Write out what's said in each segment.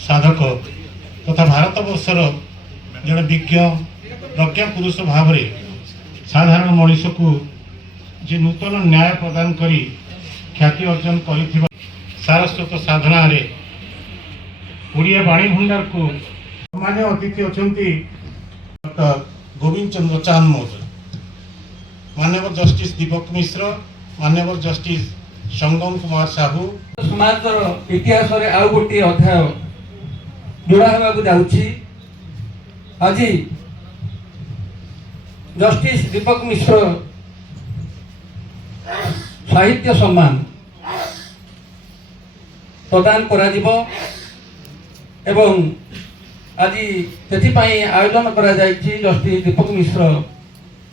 साधक तथा भारत वर्षर जड़े विज्ञ प्रज्ञा पुरुष भाव साधारण मनीष को जे नूतन न्याय प्रदान करी ख्याति अर्जन कर सारस्वत साधना रे ओडिया वाणी भंडार को मान्य अतिथि अच्छा डॉक्टर गोविंद चंद्र चांद महोदय, माननीय जस्टिस दीपक मिश्र, माननीय जस्टिस संगम कुमार साहू। समाज इतिहास रे आउ गोटे अध्याय जोड़ा होगा जाउछि। आज जस्टिस दीपक मिश्र साहित्य सम्मान प्रदान करा जिवो एवं आज से आयोजन करा जायछि जस्टिस दीपक मिश्र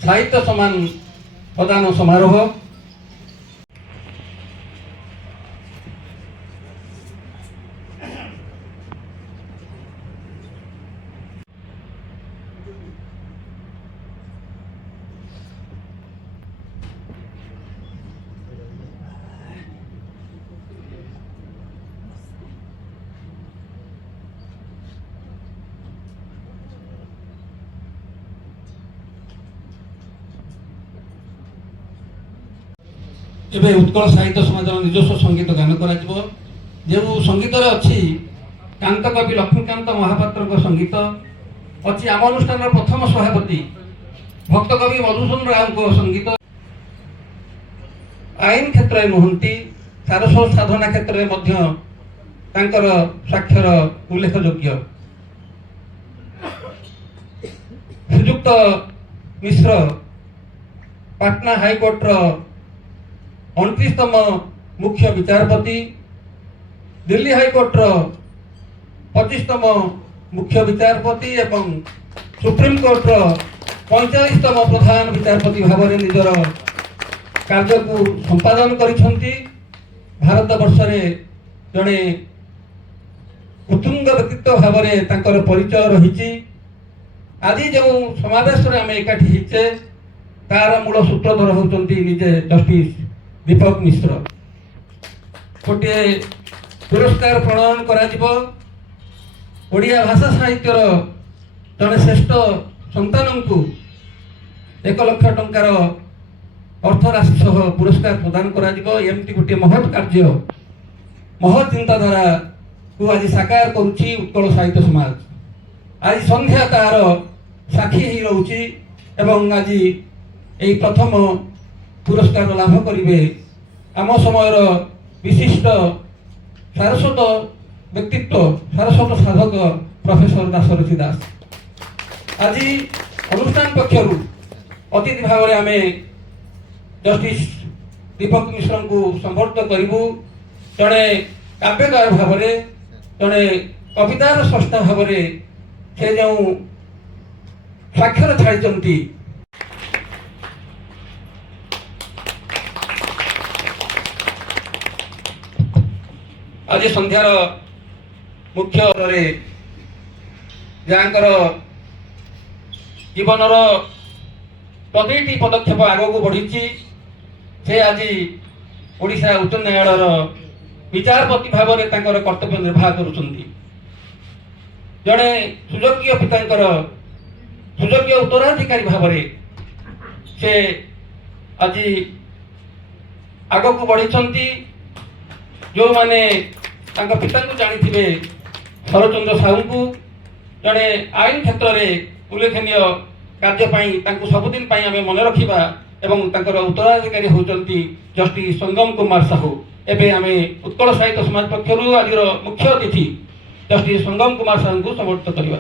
साहित्य सम्मान प्रदान समारोह। एबे उत्कल साहित्य समाज निजस्व संगीत गान करा जो संगीत अच्छी कांत कवि लक्ष्मीकांत महापात्र संगीत अच्छी आम अनुष्ठान प्रथम सभापति भक्त कवि मधुसूदन राव को संगीत आईन क्षेत्र में नुहंती सारस्वत साधना क्षेत्र में स्वाक्षर उल्लेखयोग्य। श्रीजुक्त मिश्र पाटना हाईकोर्ट 29तम मुख्य विचारपति, दिल्ली हाईकोर्ट 25तम मुख्य विचारपति एवं सुप्रीम कोर्ट 45तम प्रधान विचारपति भाव में निजर कार्य को संपादन करिसेंती। भारत वर्ष में जड़े उत्तुंग व्यक्तित्व भाव में तांकर परिचय रही। आज जो समावेश आम एकाठी होचे तार मूल सूत्रधर होती निजे जस्टिस दीपक मिश्र। गोटे पुरस्कार प्रणयन करा ओडिया भाषा साहित्यर जड़े श्रेष्ठ संतान को 1 लाख टंकार अर्थराशि सह पुरस्कार प्रदान करा एमती गोटे महत् कार्य महत् चिंताधारा को आज साकार करुच्ची उत्कल साहित्य समाज। आज संध्या तार साक्षी ही रोची एवं आज यही प्रथम पुरस्कार लाभ करिवे आम समय विशिष्ट सारस्वत व्यक्तित्व सारस्वत साधक प्रोफेसर दाशरथी दास। आज अनुष्ठान पक्षर अतिथि भाव में आम जस्टिस दीपक मिश्र को संबर्धित करूँ। जड़े काव्यकार भाव में जड़े कवितार स्रष्टा भाव में से जो स्वाक्षर छाड़ी आज संध्यार मुख्य जहाँकर जीवनर प्रति पदक्षेप आग को बढ़ी से आज ओडिशा उच्च न्यायालय विचारपति भाव में कर्तव्य निर्वाह करुछंती। जड़े सुयोग्य पितांकर सुयोग्य उत्तराधिकारी भाव में से आज आग को बढ़ी। जो माने पिता को जानी शरचंद्र साहू को जड़े आईन क्षेत्र में उल्लेखनीय कार्य सबुदिन आम मन रखा एवं उत्तराधिकारी होती जस्टिस संगम कुमार साहू। एवं आम उत्कल साहित्य समाज पक्षर आज मुख्य अतिथि जस्टिस संगम कुमार साहू को समर्पित करवा।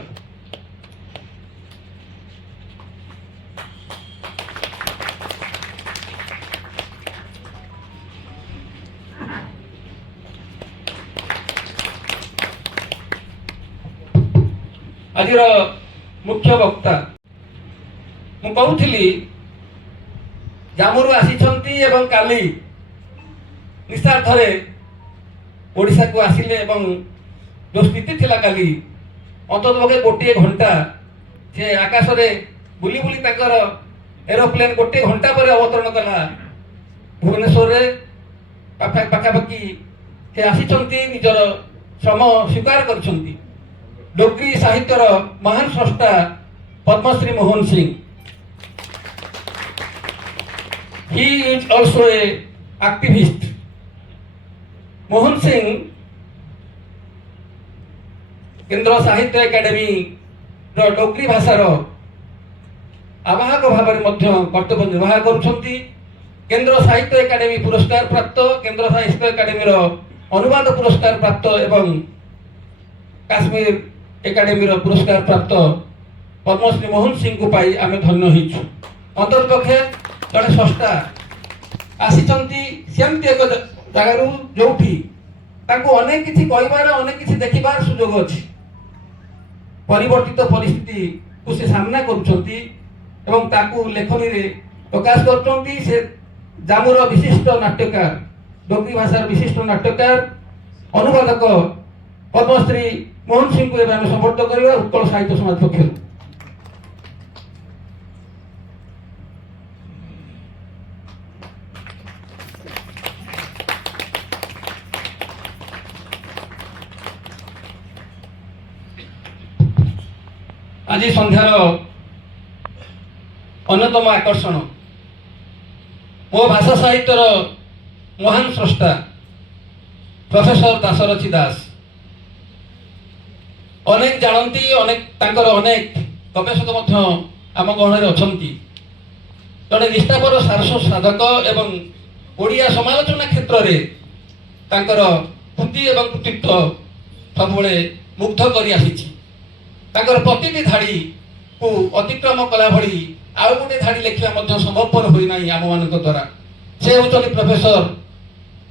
आज मुख्य वक्ता मु कहूली जामुरु आसी एवं काली निशार्थे ओडिशा को आसिले एवं जो स्थिति थिला काली अंततः गोटे घंटा से आकाश में बुली बुली एरोप्लेन गोटे घंटा पर अवतरण कला भुवनेश्वर पाखापाखि से आसी निजर श्रम स्वीकार करछंती। डोगरी साहित्यर महान स्रष्टा Padmashri Mohan Singh. He is also a activist. Mohan Singh केंद्र साहित्य एकाडेमी डोगरी भाषार आवाहक भाव में कर्तव्य निर्वाह करुछंती। केंद्र साहित्य एकाडेमी पुरस्कार प्राप्त, केंद्र साहित्य एकाडेमी अनुवाद पुरस्कार प्राप्त एवं काश्मीर एकाडेमी पुरस्कार प्राप्त पद्मश्री मोहन सिंह को पाई आम धन्य होइछु। अंतरपक्षे जड़े स्रष्टा आसीचंती सेमती एक जगार जोठी ताको अनेक किछि कहबार अनेक किछि देखिबार सुयोग अछि। परिवर्तित परिस्थिति को से सामना करुछंती एवं ताकू लेखनी रे प्रकाश करछंती। से जामुर विशिष्ट नाट्यकार, डोगरी भाषार विशिष्ट नाट्यकार, अनुवादक पद्मश्री मोहन सिंह को एवं समर्थ करवा उत्कल साहित्य समाज पक्षर। आज संध्यार अन्यतम आकर्षण मो भाषा साहित्यर महान स्रष्टा प्रोफेसर दाशरथी दास। अनेक जानती, अनेक तांकर अनेक गवेषक मध्य आम गहण अछंती। जड़े निष्ठापर सारस साधक एवं ओडिया समालोचना क्षेत्र में तांकर कृति एवं कृतित्व सबुले मुग्ध करी आसीछि। तांकर प्रतिटी धाड़ी को अतिक्रम कला भली आउ गोटे धाड़ी लेखिया मध्य संभवपर होई नाही आम मानक द्वारा। से होचनी प्रोफेसर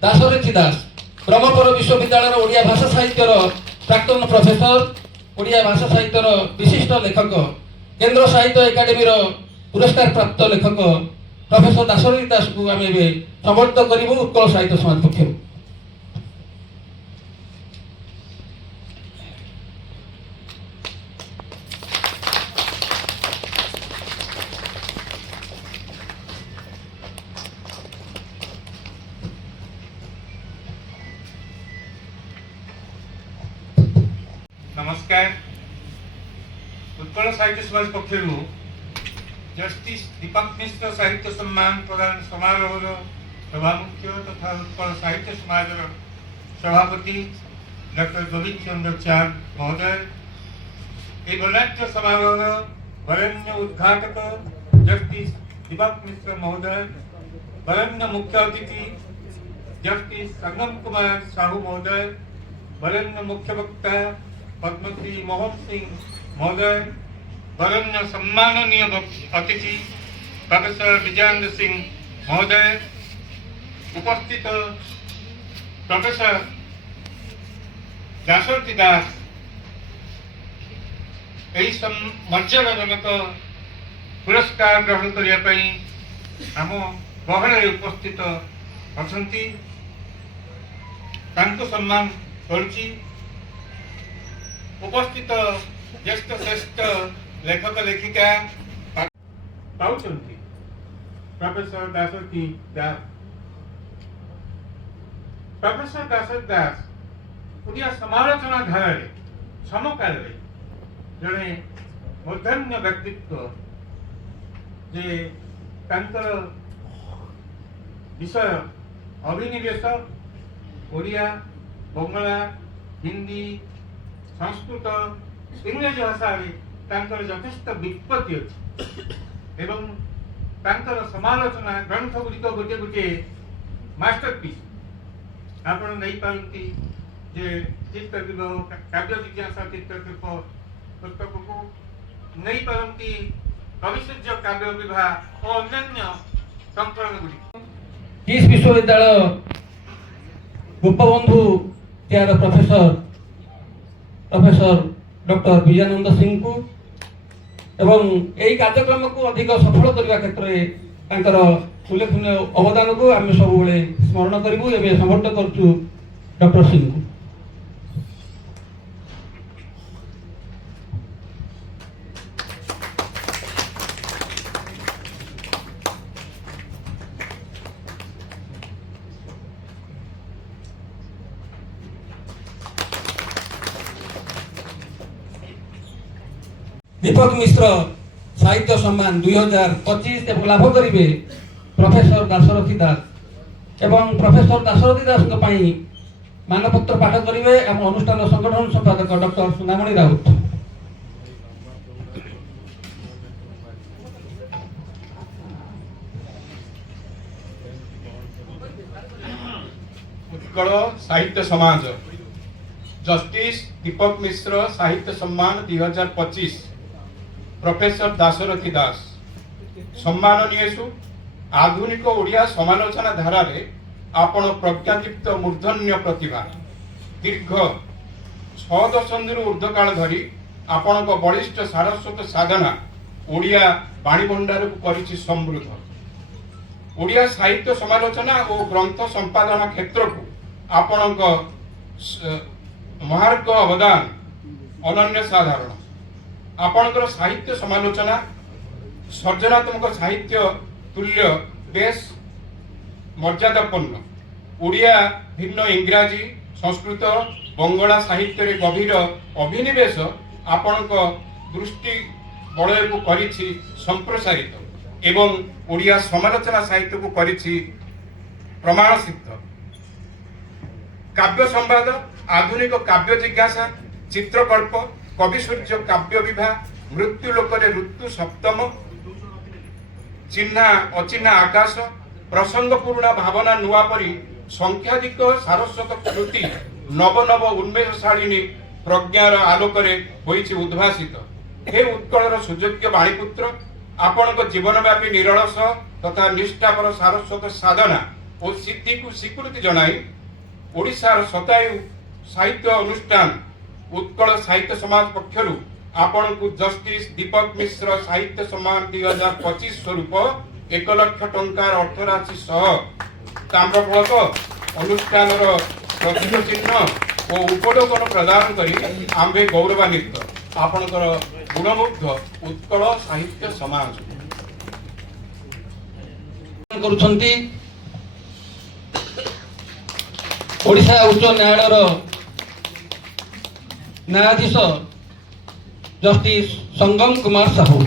दाशरथी दास, ब्रह्मपुर विश्वविद्यालय ओडिया भाषा साहित्यर प्राक्तन प्रोफेसर, ओडिया भाषा साहित्यर विशिष्ट लेखक, केंद्र साहित्य एकाडेमी पुरस्कार प्राप्त लेखक प्रोफेसर दाशरथी दास को आम समर्थ करूँ उत्कल साहित्य समाज पक्षर। नमस्कार। उत्कल साहित्य समाज पक्षर जस्टिस दीपक मिश्र साहित्य सम्मान प्रदान समारोह सभा मुख्य तथा उत्कल साहित्य समाज सभापति डॉक्टर गोविंद चंद्र चांद महोदय, ये वर्णाढ्य समारोह वरेण्य उद्घाटक जस्टिस दीपक मिश्र महोदय, वरेण्य मुख्य अतिथि जस्टिस संगम कुमार साहू महोदय, वरेण्य मुख्य वक्ता पद्मश्री मोहन सिंह महोदय, वरेण्य सम्माननीय अतिथि प्रोफेसर विजयेंद्र सिंह महोदय, उपस्थित प्रोफेसर दाशरथी दास, यही मर्यादाजनक पुरस्कार ग्रहण करने आम गहन उपस्थित अच्छा सम्मान करुच्ची। उपस्थित ज्येष्ठ श्रेष्ठ लेखक लेखिका पाउछंती प्रोफेसर दाशरथी दास। प्रोफेसर दाशरथी दास ओडिया समालोचना धारा समकाल जड़े मूर्धन्य व्यक्तित्व जे तांकर विषय अभिनिवेश ओडिया, बंगला, हिंदी, संस्कृत, इंग्रेजी भाषा यथेष्ट व्युत्पत्ति अच्छी एवं तांकर समालोचना ग्रंथ गुड़िक गोटे गोटे मास्टरपीस आपण नहीं पारती जे चित्रदीप काव्य जिज्ञासा चित्रदीप पुस्तक को नहीं पारती कविसूर्य काव्य विवाह और अन्य संकलन गुड़िक। किस विश्वविद्यालय गोपबंधु त्यार प्रोफेसर डॉक्टर विजयानंद सिंह को एवं यही कार्यक्रम को अधिक सफल करने क्षेत्र में उल्लेखनीय अवदान को आम सब स्मरण करूँ। एवं समर्थ करूँ डॉक्टर सिंह को। दीपक मिश्र साहित्य सम्मान 2025 एवं लाभ करेंगे प्रोफेसर दाशरथी दास एवं प्रोफेसर दाशरथी दास मानपत्र पाठ करेंगे एवं अनुष्ठान संगठन संपादक डॉक्टर सुनामणि राउत। उत्कल साहित्य समाज जस्टिस दीपक मिश्र साहित्य सम्मान 2025 प्रोफेसर दाशरथी दास सम्माननीयसु आधुनिक ओडिया समालोचना धारा रे आपण प्रज्ञादीप्त मूर्धन्य प्रतिभा दीर्घ 6 दशंधि ऊर्ध्व काल धरी आपण बलिष्ठ सारस्वत साधना ओडिया बाणी भंडार को करिछि समृद्ध। ओडिया साहित्य समालोचना और ग्रंथ संपादन क्षेत्र को आपण महार्घ अवदान अनन्य साधारण। आपणकर साहित्य समालोचना सर्जनात्मक साहित्य तुल्य बेस मर्यादापूर्ण। ओडिया भिन्न इंग्राजी संस्कृत बंगला साहित्य रे गभीर अभिनिवेश आपण दृष्टि बलय को करिछि संप्रसारित एवं ओडिया समालोचना साहित्य को करिछि प्रमाण सिद्ध। काव्य संवाद आधुनिक काव्य जिज्ञासा चित्रकल्प कवि सूर्य काव्य विवाह मृत्यु लोकरे ऋतु सप्तम चिन्हा अचिन्हा आकाश प्रसंगपूर्ण भावना नुआ परी संख्याधिक सारस्वत कृति नव नव उन्मेषशालिनी प्रज्ञार आलोकरे होइछि उद्भासित। हे उत्कलर सुयोग्य बाणीपुत्र आपणक जीवनव्यापी निरलस तथा निष्ठापर सारस्वत साधना और सिद्धि को स्वीकृति जनाई ओडिशार शतायु साहित्य अनुष्ठान उत्कल साहित्य समाज पक्षरु आपण को जस्टिस दीपक मिश्र साहित्य सम्मान 2025 स्वरूप 1 लाख टंकार अर्थराशि सह ताम्रफलक अनुष्ठान प्रतीक चिन्ह और उपलोकन प्रदान करी आम्भे गौरवान्वित। आपणकर गुणमुग्ध उत्कल साहित्य समाज करुछंती ओडिशा उच्च न्यायालय न्यायाधीश जस्टिस संगम कुमार साहू।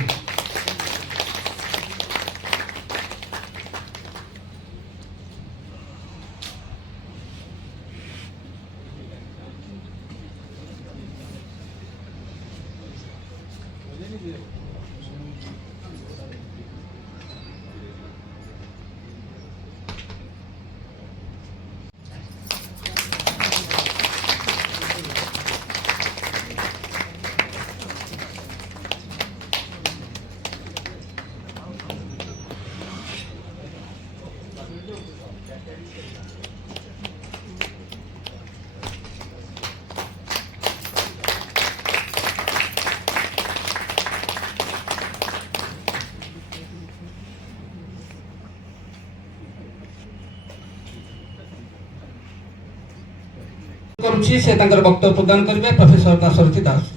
करुछि से तांकर वक्तव्य प्रदान करिवे प्रोफेसर दाशरथी दास।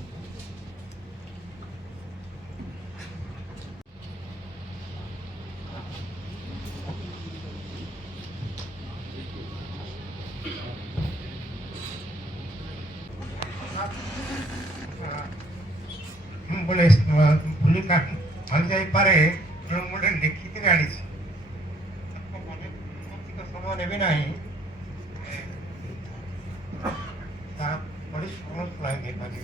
बोले भूली का भाग जाई पारे मोटे लिखिक आनी समय नेबी ना बड़ी समझ लगे पारे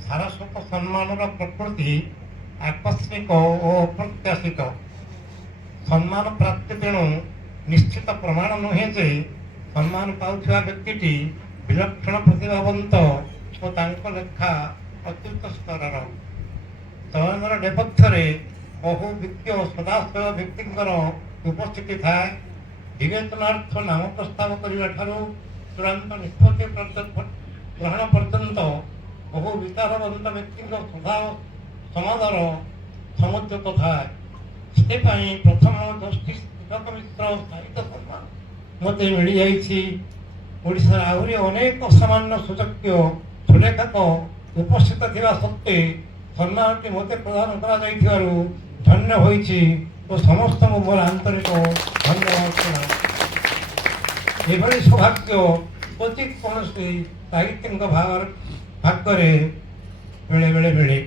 सारस्वत सम्मान प्रकृति आकस्मिक और अप्रत्याशित सम्मान प्राप्ति तेणु निश्चित प्रमाण नुहे जे सम्मान पाउथिबा व्यक्तिटी विलक्षण प्रतिभावंत और तांको लेखा अत्युच्च स्तरर चयनर नेपथ्य बहु विज्ञ सदाशय व्यक्तिंकर उपस्थिति थाए। विवेचनार्थ नाम प्रस्ताव करने चूड़ांत निष्पत्ति ग्रहण पर्यंत बहु विचारवंत व्यक्ति स्वभाव समाजर समुद्रत थाए। से प्रथम जस्टिस दीपक मिश्र साहित्य सम्मान मत मिल जाइए। ओडिशा आहरी अनेक असामान्य सुयोग्य सुलेखक उपस्थित थिबा सत्वे सम्मानटी मत प्रदान करा धन्य होइछि और समस्त मोर आंतरिक धन्यवाद। एभली सौभाग्य क्वचित कौन साहित्य भागरे बेले बेले बेले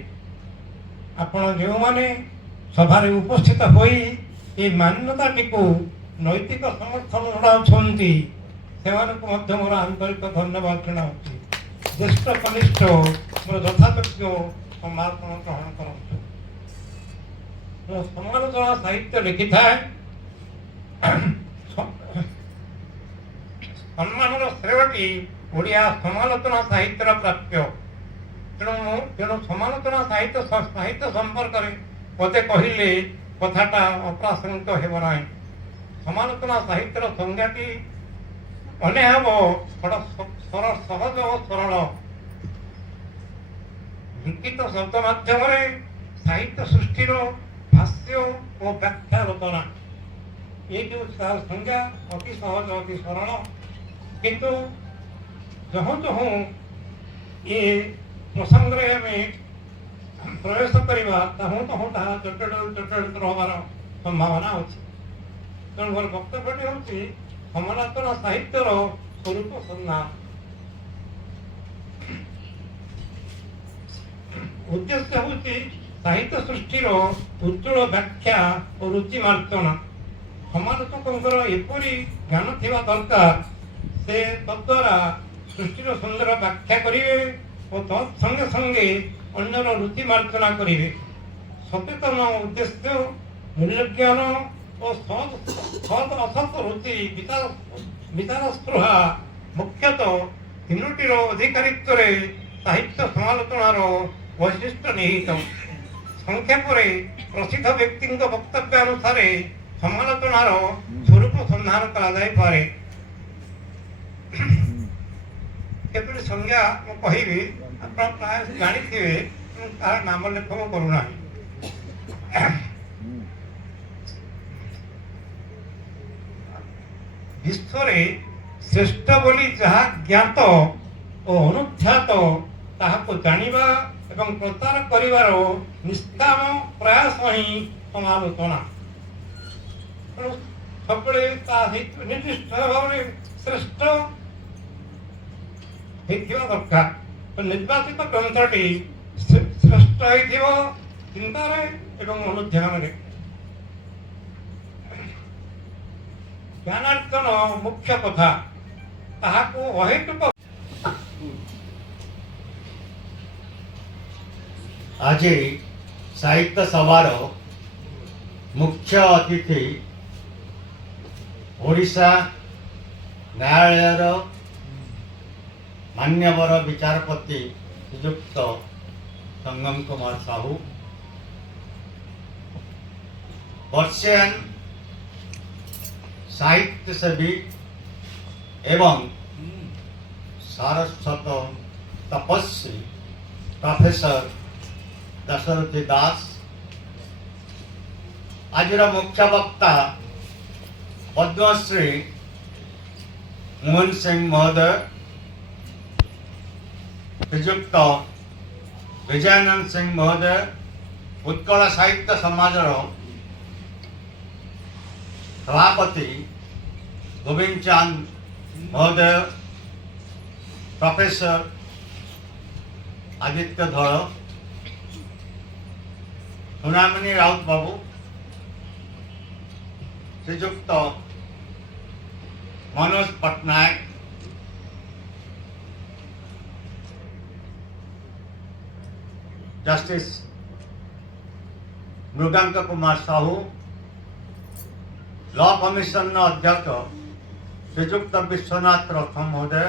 आपण जो माने सभारे उपस्थित होई ये मान्यताटी को नैतिक समर्थन जनाउछन्ति सेमानकु मध्य मोर आंतरिक धन्यवाद जनाउछि। ज्येष्ठ कनिष्ठ मोर यथायोग्य सम्मान ग्रहण करन्तु। ମୁଁ ସମାଲୋଚନା ସାହିତ୍ୟ ଲେଖିଥାଏ। ସମ୍ମାନର ଶ୍ରେୟଟି ଓଡ଼ିଆ ସମାଲୋଚନା ସାହିତ୍ୟର ପ୍ରାପ୍ୟ। ତେଣୁ ସମାଲୋଚନା ସାହିତ୍ୟ ସମ୍ପର୍କରେ ପଦେ କହିଲେ କଥାଟା ଅପ୍ରାସଙ୍ଗିକ ହେବ ନାହିଁ। ସମାଲୋଚନା ସାହିତ୍ୟର ସଂଜ୍ଞାଟି ମନେ ହେବ ବଡ଼ ସହଜ ଓ ସରଳ। ଲିଖିତ ଶବ୍ଦ ମାଧ୍ୟମରେ ସାହିତ୍ୟ ସୃଷ୍ଟିର भाष्य और व्याख्या रचना ये जो संज्ञा अति सहज अति सरल किंतु जहाँ जहाँ ये प्रसंग में प्रवेश करवा तहु तहु ता जटिल जटिल रहार संभावना अच्छी। तेणु मोर वक्तव्यटी हूँ समालोचना साहित्यर स्वरूप संधान। उद्देश्य हूँ साहित्य सृष्टिर उज्ज्वल व्याख्या और रुचि मार्जना। समालोचक एपरी ज्ञान थिबा दरकार से तद्वारा सृष्टिर सुंदर व्याख्या करेंगे और तत्संगे संगे अन्यर रुचि मार्जना करेंगे। सचेतन उद्देश्य मूल्यज्ञान और सद असत रुचि विचार स्पृहा मुख्यतः तीनोटीर अधिकारित्व साहित्य समालोचनार वैशिष्ट्य निहित। संक्षेप प्रसिद्ध व्यक्ति वक्तव्य अनुसार समालोचनार स्वरूप संधान कर केतोटी संज्ञा मुझे आप प्राय जानी तार नाम लेखन करूना। विश्व श्रेष्ठ बोली जहाँ ज्ञात और अनुध्यात ताहाको जानिबा एवं प्रचार करिवार निष्काम प्रयास ही समालोचना। सब निर्दिष्ट भाव में श्रेष्ठ दरकार। तो निर्वाचित ग्रंथटी श्रेष्ठ चिंतार एवं अनुध्यान। ज्ञानार्जन मुख्य कथा ताहाको अहेतुक। आज साहित्य सभार मुख्य अतिथि ओडिशा न्यायालयर मान्यवर विचारपति श्रीयुक्त संगम कुमार साहू, वर्षियन साहित्य सेवी एवं सारस्वत तपस्वी प्रोफेसर दशरथी दास, आज मुख्य वक्ता पद्मश्री मोहन सिंह महोदय, श्रीयुक्त विजयानंद सिंह महोदय, उत्कल साहित्य समाज सभापति गोविंद चांद महोदय, professor Aditya Dhar, Sunamani Raut Babu, Shriyukt Manoj Patnaik, justice Mrigank Kumar Sahu, law commission अध्यक्ष श्रीयुक्त विश्वनाथ रथ महोदय,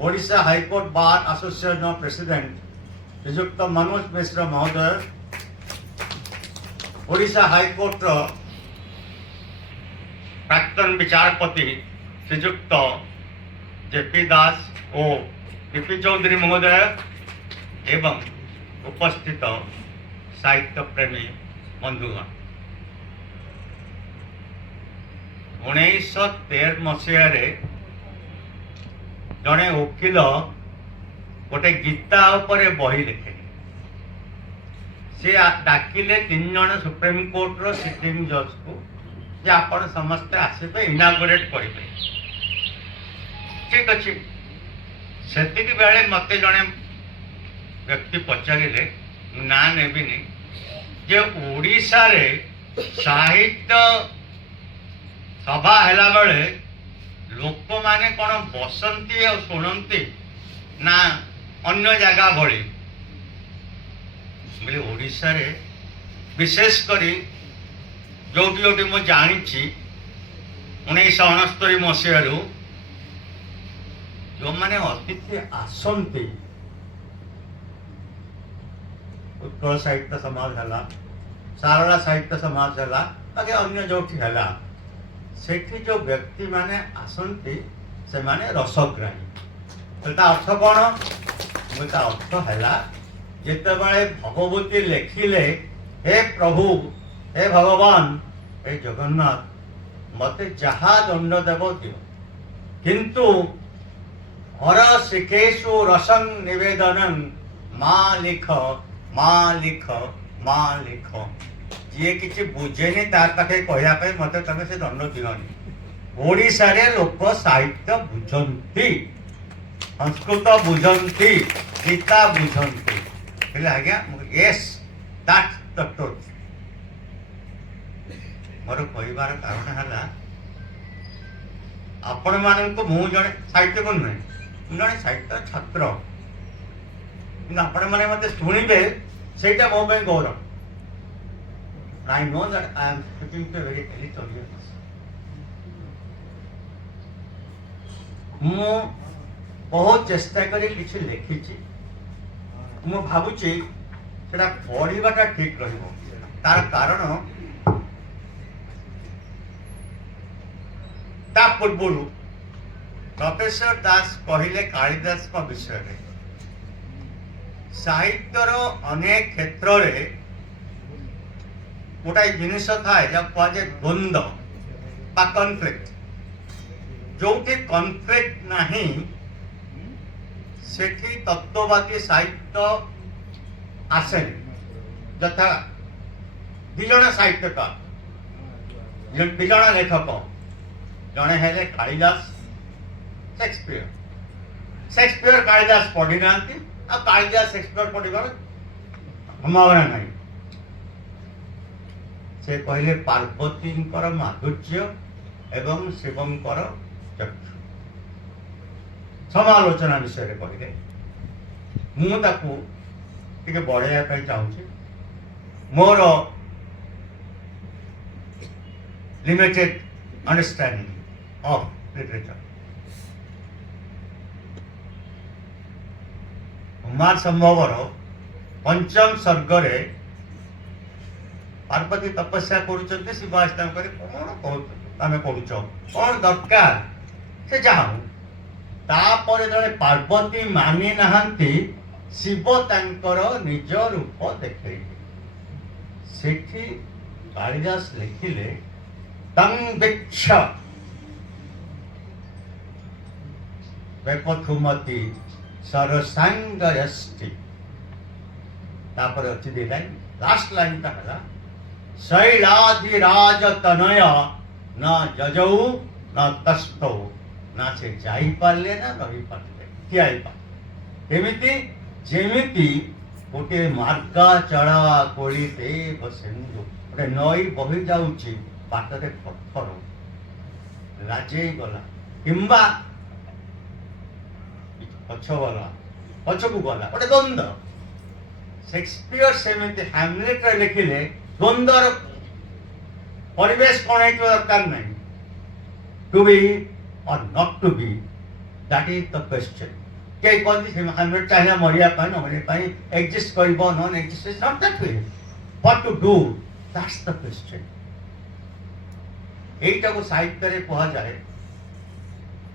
Odisha high court bar association president Shriyukt Manoj Mishra महोदय, ओडिशा हाईकोर्ट प्राक्तन विचारपति श्रीयुक्त जेपी दास और पीपी चौधरी महोदय एवं उपस्थित साहित्य प्रेमी बंधुगण, 1913 मसीह जड़े वकिल गोटे गीता उपरे बही लिखे। से डाकिले 3 जन सुप्रीम कोर्ट रो सिटिंग जज को जे आपण समस्त आसीबे इनागुरेट करिबे। ठीक अच्छे सेतिक बेले मत जड़े व्यक्ति पचारे ना नेबिनी जे ओडिशा रे साहित्य सभा हैला बेले लोक माने कौन बसंती और शुणती ना अन्य जगह भली बोले ओडिशा रे विशेष करी जोटी जोटी मु जानी 1969 मसीह जो माने अतिथि आसंती उत्कल साहित्य समाज है सारला साहित्य समाज है आगे अन्य जो सेठी जो व्यक्ति माने आसंती से माने रसग्राही अर्थ कौन अर्थ है जिते बड़े भगवती लेखिले हे प्रभु हे भगवान हे जगन्नाथ मते जहा दंड देव दियो किंतु हर शिखेशु रसं निवेदनं माँ लिख माँ लिख माँ लिख जी किसी बुझेनि तार पाखे कहवाई मत तुम से दंड दिलनि ओडिशा रे लोक साहित्य बुझंती संस्कृत बुझंती गीता बुझंती आज्ञा यस दैट्स द ट्रुथ मोर कहबार कारण है आपण मानक मु जड़े साहित्य को नुहे जड़े साहित्य छात्र आपण मैंने मत शुणे से मो गौरव I know that I am speaking to a very elite audience. मु बहुत चेष्टा करी किसी लिखी मु भावुची सेटा पढ़ाटा ठीक रहिबो तार कारण ता पूर्व प्रोफेसर दास कहले कालिदास का विषय रे साहित्यर अनेक क्षेत्र रे गोटाए जिनिस थाए जब कहुए द्वंद्व बा कनफ्लिक्ट जो कनफ्लिक्ट नहीं सेठी तत्ववादी साहित्य आसे यथा दिजण साहित्यकार दिजण लेखक जड़े हेले कालिदास शेक्सपियर कालिदास पढ़ी ना कालिदास शेक्सपियर पढ़ार संभावना नहीं से कहले पार्वती माधुर्य एवं शिवंकर चक्षु समालोचना विषय कहले मुझे बढ़ाई चाहूँगी more limited understanding of literature कुमार संभवर पंचम सर्ग रे पार्वती तपस्या कर शिवास्ता कौन आम पढ़ुच कौन दरकार से जाऊँ तापर जड़े पार्वती मानी नहांती शिव तांकर निज रूप देखे सेठी कालिदास लिखिले तंग वीक्ष वेपथुमती सरसांगयष्टि तापर अच्छी दी लाइन लास्ट लाइन ता है शैलाधिराज तनय न जजौ न तस्थौ ना से जाई पारले ना रही पारले ठियाई पारले एमिति जेमिति गोटे मार्गा चढ़ा कोड़ीते सिंधु गोटे नई बही जाऊँगी बाटरे पत्थर राजे गला किंबा पछ गला पछकू गला गोटे द्वंद्व शेक्सपियर सेमिति हैमलेट रे लिखिले द्वंद्वर परिवेश कौन है दरकार नहीं टू बी और not to be that is the question कई कहते हैमलेट चाहिए मरिया न मरिया एक्जिस्ट कर non exist is not that way what to do that's the question एटा को साहित्य रे कहा जाए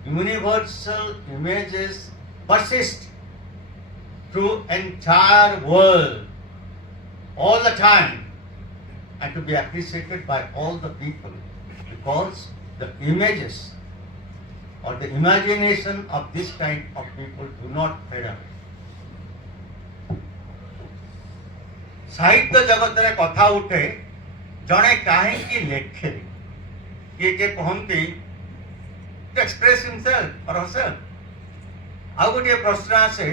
universal images persist through entire world all the time and to be appreciated by all the people because the images or the imagination of this kind of people do not fade away. साहित्य जगत रे कथा उठे जड़े कहीं लेखे किए कहती to express himself or herself. ଆଉ ଗୋଟିଏ ପ୍ରଶ୍ନ ଆସେ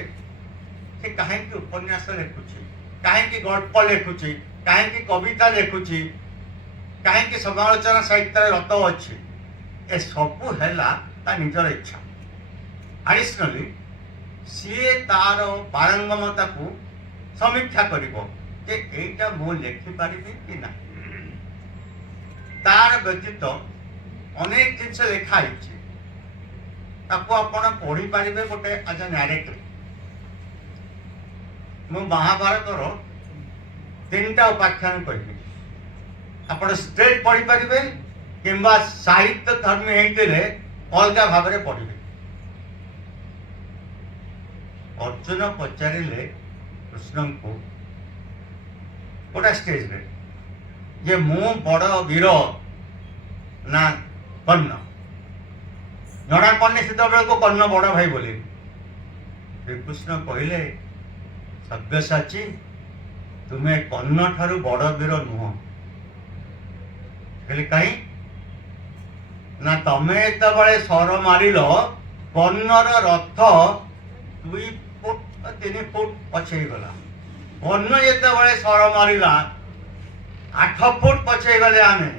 ସେ କାହିଁକି ଉପନ୍ୟାସ ଲେଖୁଛି, କାହିଁକି ଗଳ୍ପ ଲେଖୁଛି, କାହିଁକି କବିତା ଲେଖୁଛି, କାହିଁକି ସମାଲୋଚନା ସାହିତ୍ୟରେ ରତ ଅଛି? ଏ ସବୁ ହେଲା ତା ନିଜର ଇଚ୍ଛା। ଆଡିସନାଲି ସିଏ ତାର ପାରଙ୍ଗମତାକୁ ସମୀକ୍ଷା କରିବ ଯେ ଏଇଟା ମୁଁ ଲେଖିପାରିବି କି ନା। ତାର ବ୍ୟତୀତ ଅନେକ ଜିନିଷ ଲେଖା ହେଇଛି, ତାକୁ ଆପଣ ପଢିପାରିବେ ଗୋଟେ ଆଜ ଏ ନ୍ୟାରେଟିଭ। ମୁଁ ମହାଭାରତର 3ଟା ଉପାଖ୍ୟାନ କହିବି, ଆପଣ ଷ୍ଟ୍ରେଟ୍ ପଢିପାରିବେ କିମ୍ବା ସାହିତ୍ୟ ଧର୍ମୀ ହେଇଥିଲେ ଅଲଗା ଭାବରେ ପଢିବେ। ଅର୍ଜୁନ ପଚାରିଲେ କୃଷ୍ଣଙ୍କୁ ଗୋଟେ ଷ୍ଟେଜରେ ଯେ ମୁଁ ବଡ ବୀର ନା କର୍ଣ୍ଣ? ଜଣା ପଡୁନି ସେତେବେଳକୁ କର୍ଣ୍ଣ ବଡ ଭାଇ ବୋଲି। ଶ୍ରୀକୃଷ୍ଣ କହିଲେ ସବ୍ୟସାଚୀ ତୁମେ କର୍ଣ୍ଣ ଠାରୁ ବଡ ବୀର ନୁହଁ। କହିଲେ କାହିଁ ନା ତମେ ଯେତେବେଳେ ସର ମାରିଲ କର୍ଣ୍ଣର ରଥ 2 ଫୁଟ 3 ଫୁଟ ପଛେଇଗଲା। କର୍ଣ୍ଣ ଯେତେବେଳେ ସର ମାରିଲା 8 ଫୁଟ ପଛେଇଗଲେ ଆମେ।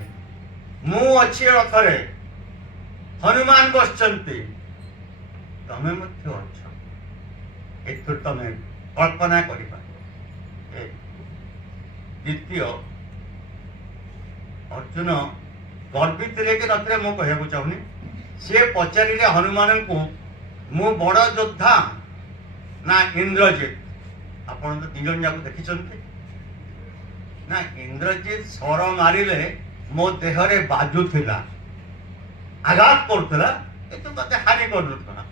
ମୁଁ ଅଛି ରଥରେ, ହନୁମାନ ବସିଛନ୍ତି, ତମେ ମଧ୍ୟ ଅଛ। ଏଥିରୁ ତମେ କଳ୍ପନା କରିପାର। ଦ୍ୱିତୀୟ, ଅର୍ଜୁନ ଗର୍ବିତ ଥିଲେ କି ନଥିଲେ ମୁଁ କହିବାକୁ ଚାହୁଁନି, ସିଏ ପଚାରିଲେ ହନୁମାନଙ୍କୁ ମୁଁ ବଡ ଯୋଦ୍ଧା ନା ଇନ୍ଦ୍ରଜିତ? ଆପଣ ତ 2 ଜଣ ଯାକ ଦେଖିଛନ୍ତି ନା। ଇନ୍ଦ୍ରଜିତ ସର ମାରିଲେ ମୋ ଦେହରେ ବାଜୁଥିଲା, ଆଘାତ କରୁଥିଲା, କିନ୍ତୁ ମତେ ହାନି କରୁନଥିଲା।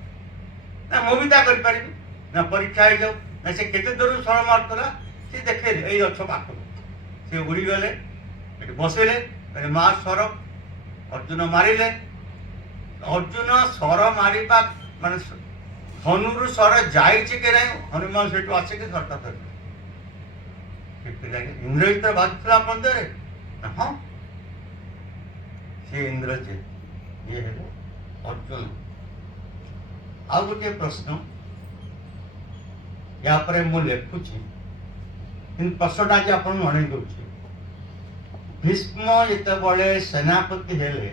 ନା ମୁଁ ବି ତା କରିପାରିବି ନା। ପରୀକ୍ଷା ହେଇଯାଉ ନା ସେ କେତେ ଦୂରରୁ ସର ମାରୁଥିଲା ସେ ଦେଖେଇଲେ, ଏଇ ଗଛ ପାଖରୁ। ସେ ଉଡ଼ିଗଲେ, ଏଠି ବସିଲେ, ମାର ସର। ଅର୍ଜୁନ ମାରିଲେ। ଅର୍ଜୁନ ସର ମାରିବା ମାନେ ଧନୁରୁ ସର ଯାଇଛି କି ନାହିଁ, ହନୁମାନ ସେଠୁ ଆସିକି ସରଟା ଧରିଲେ। ଇନ୍ଦ୍ରଜିତ ବାଜୁଥିଲା ଆପଣ ଦେହରେ? ହଁ, ସେ ଇନ୍ଦ୍ରଜିତ, ଇଏ ହେଲେ ଅର୍ଜୁନ। ଆଉ ଗୋଟିଏ ପ୍ରଶ୍ନ, ୟା ପରେ ମୁଁ ଲେଖୁଛି କିନ୍ତୁ ପ୍ରଶ୍ନଟା ଆଜି ଆପଣଙ୍କୁ ଜଣେଇ ଦଉଛି। ଭୀଷ୍ମ ଯେତେବେଳେ ସେନାପତି ହେଲେ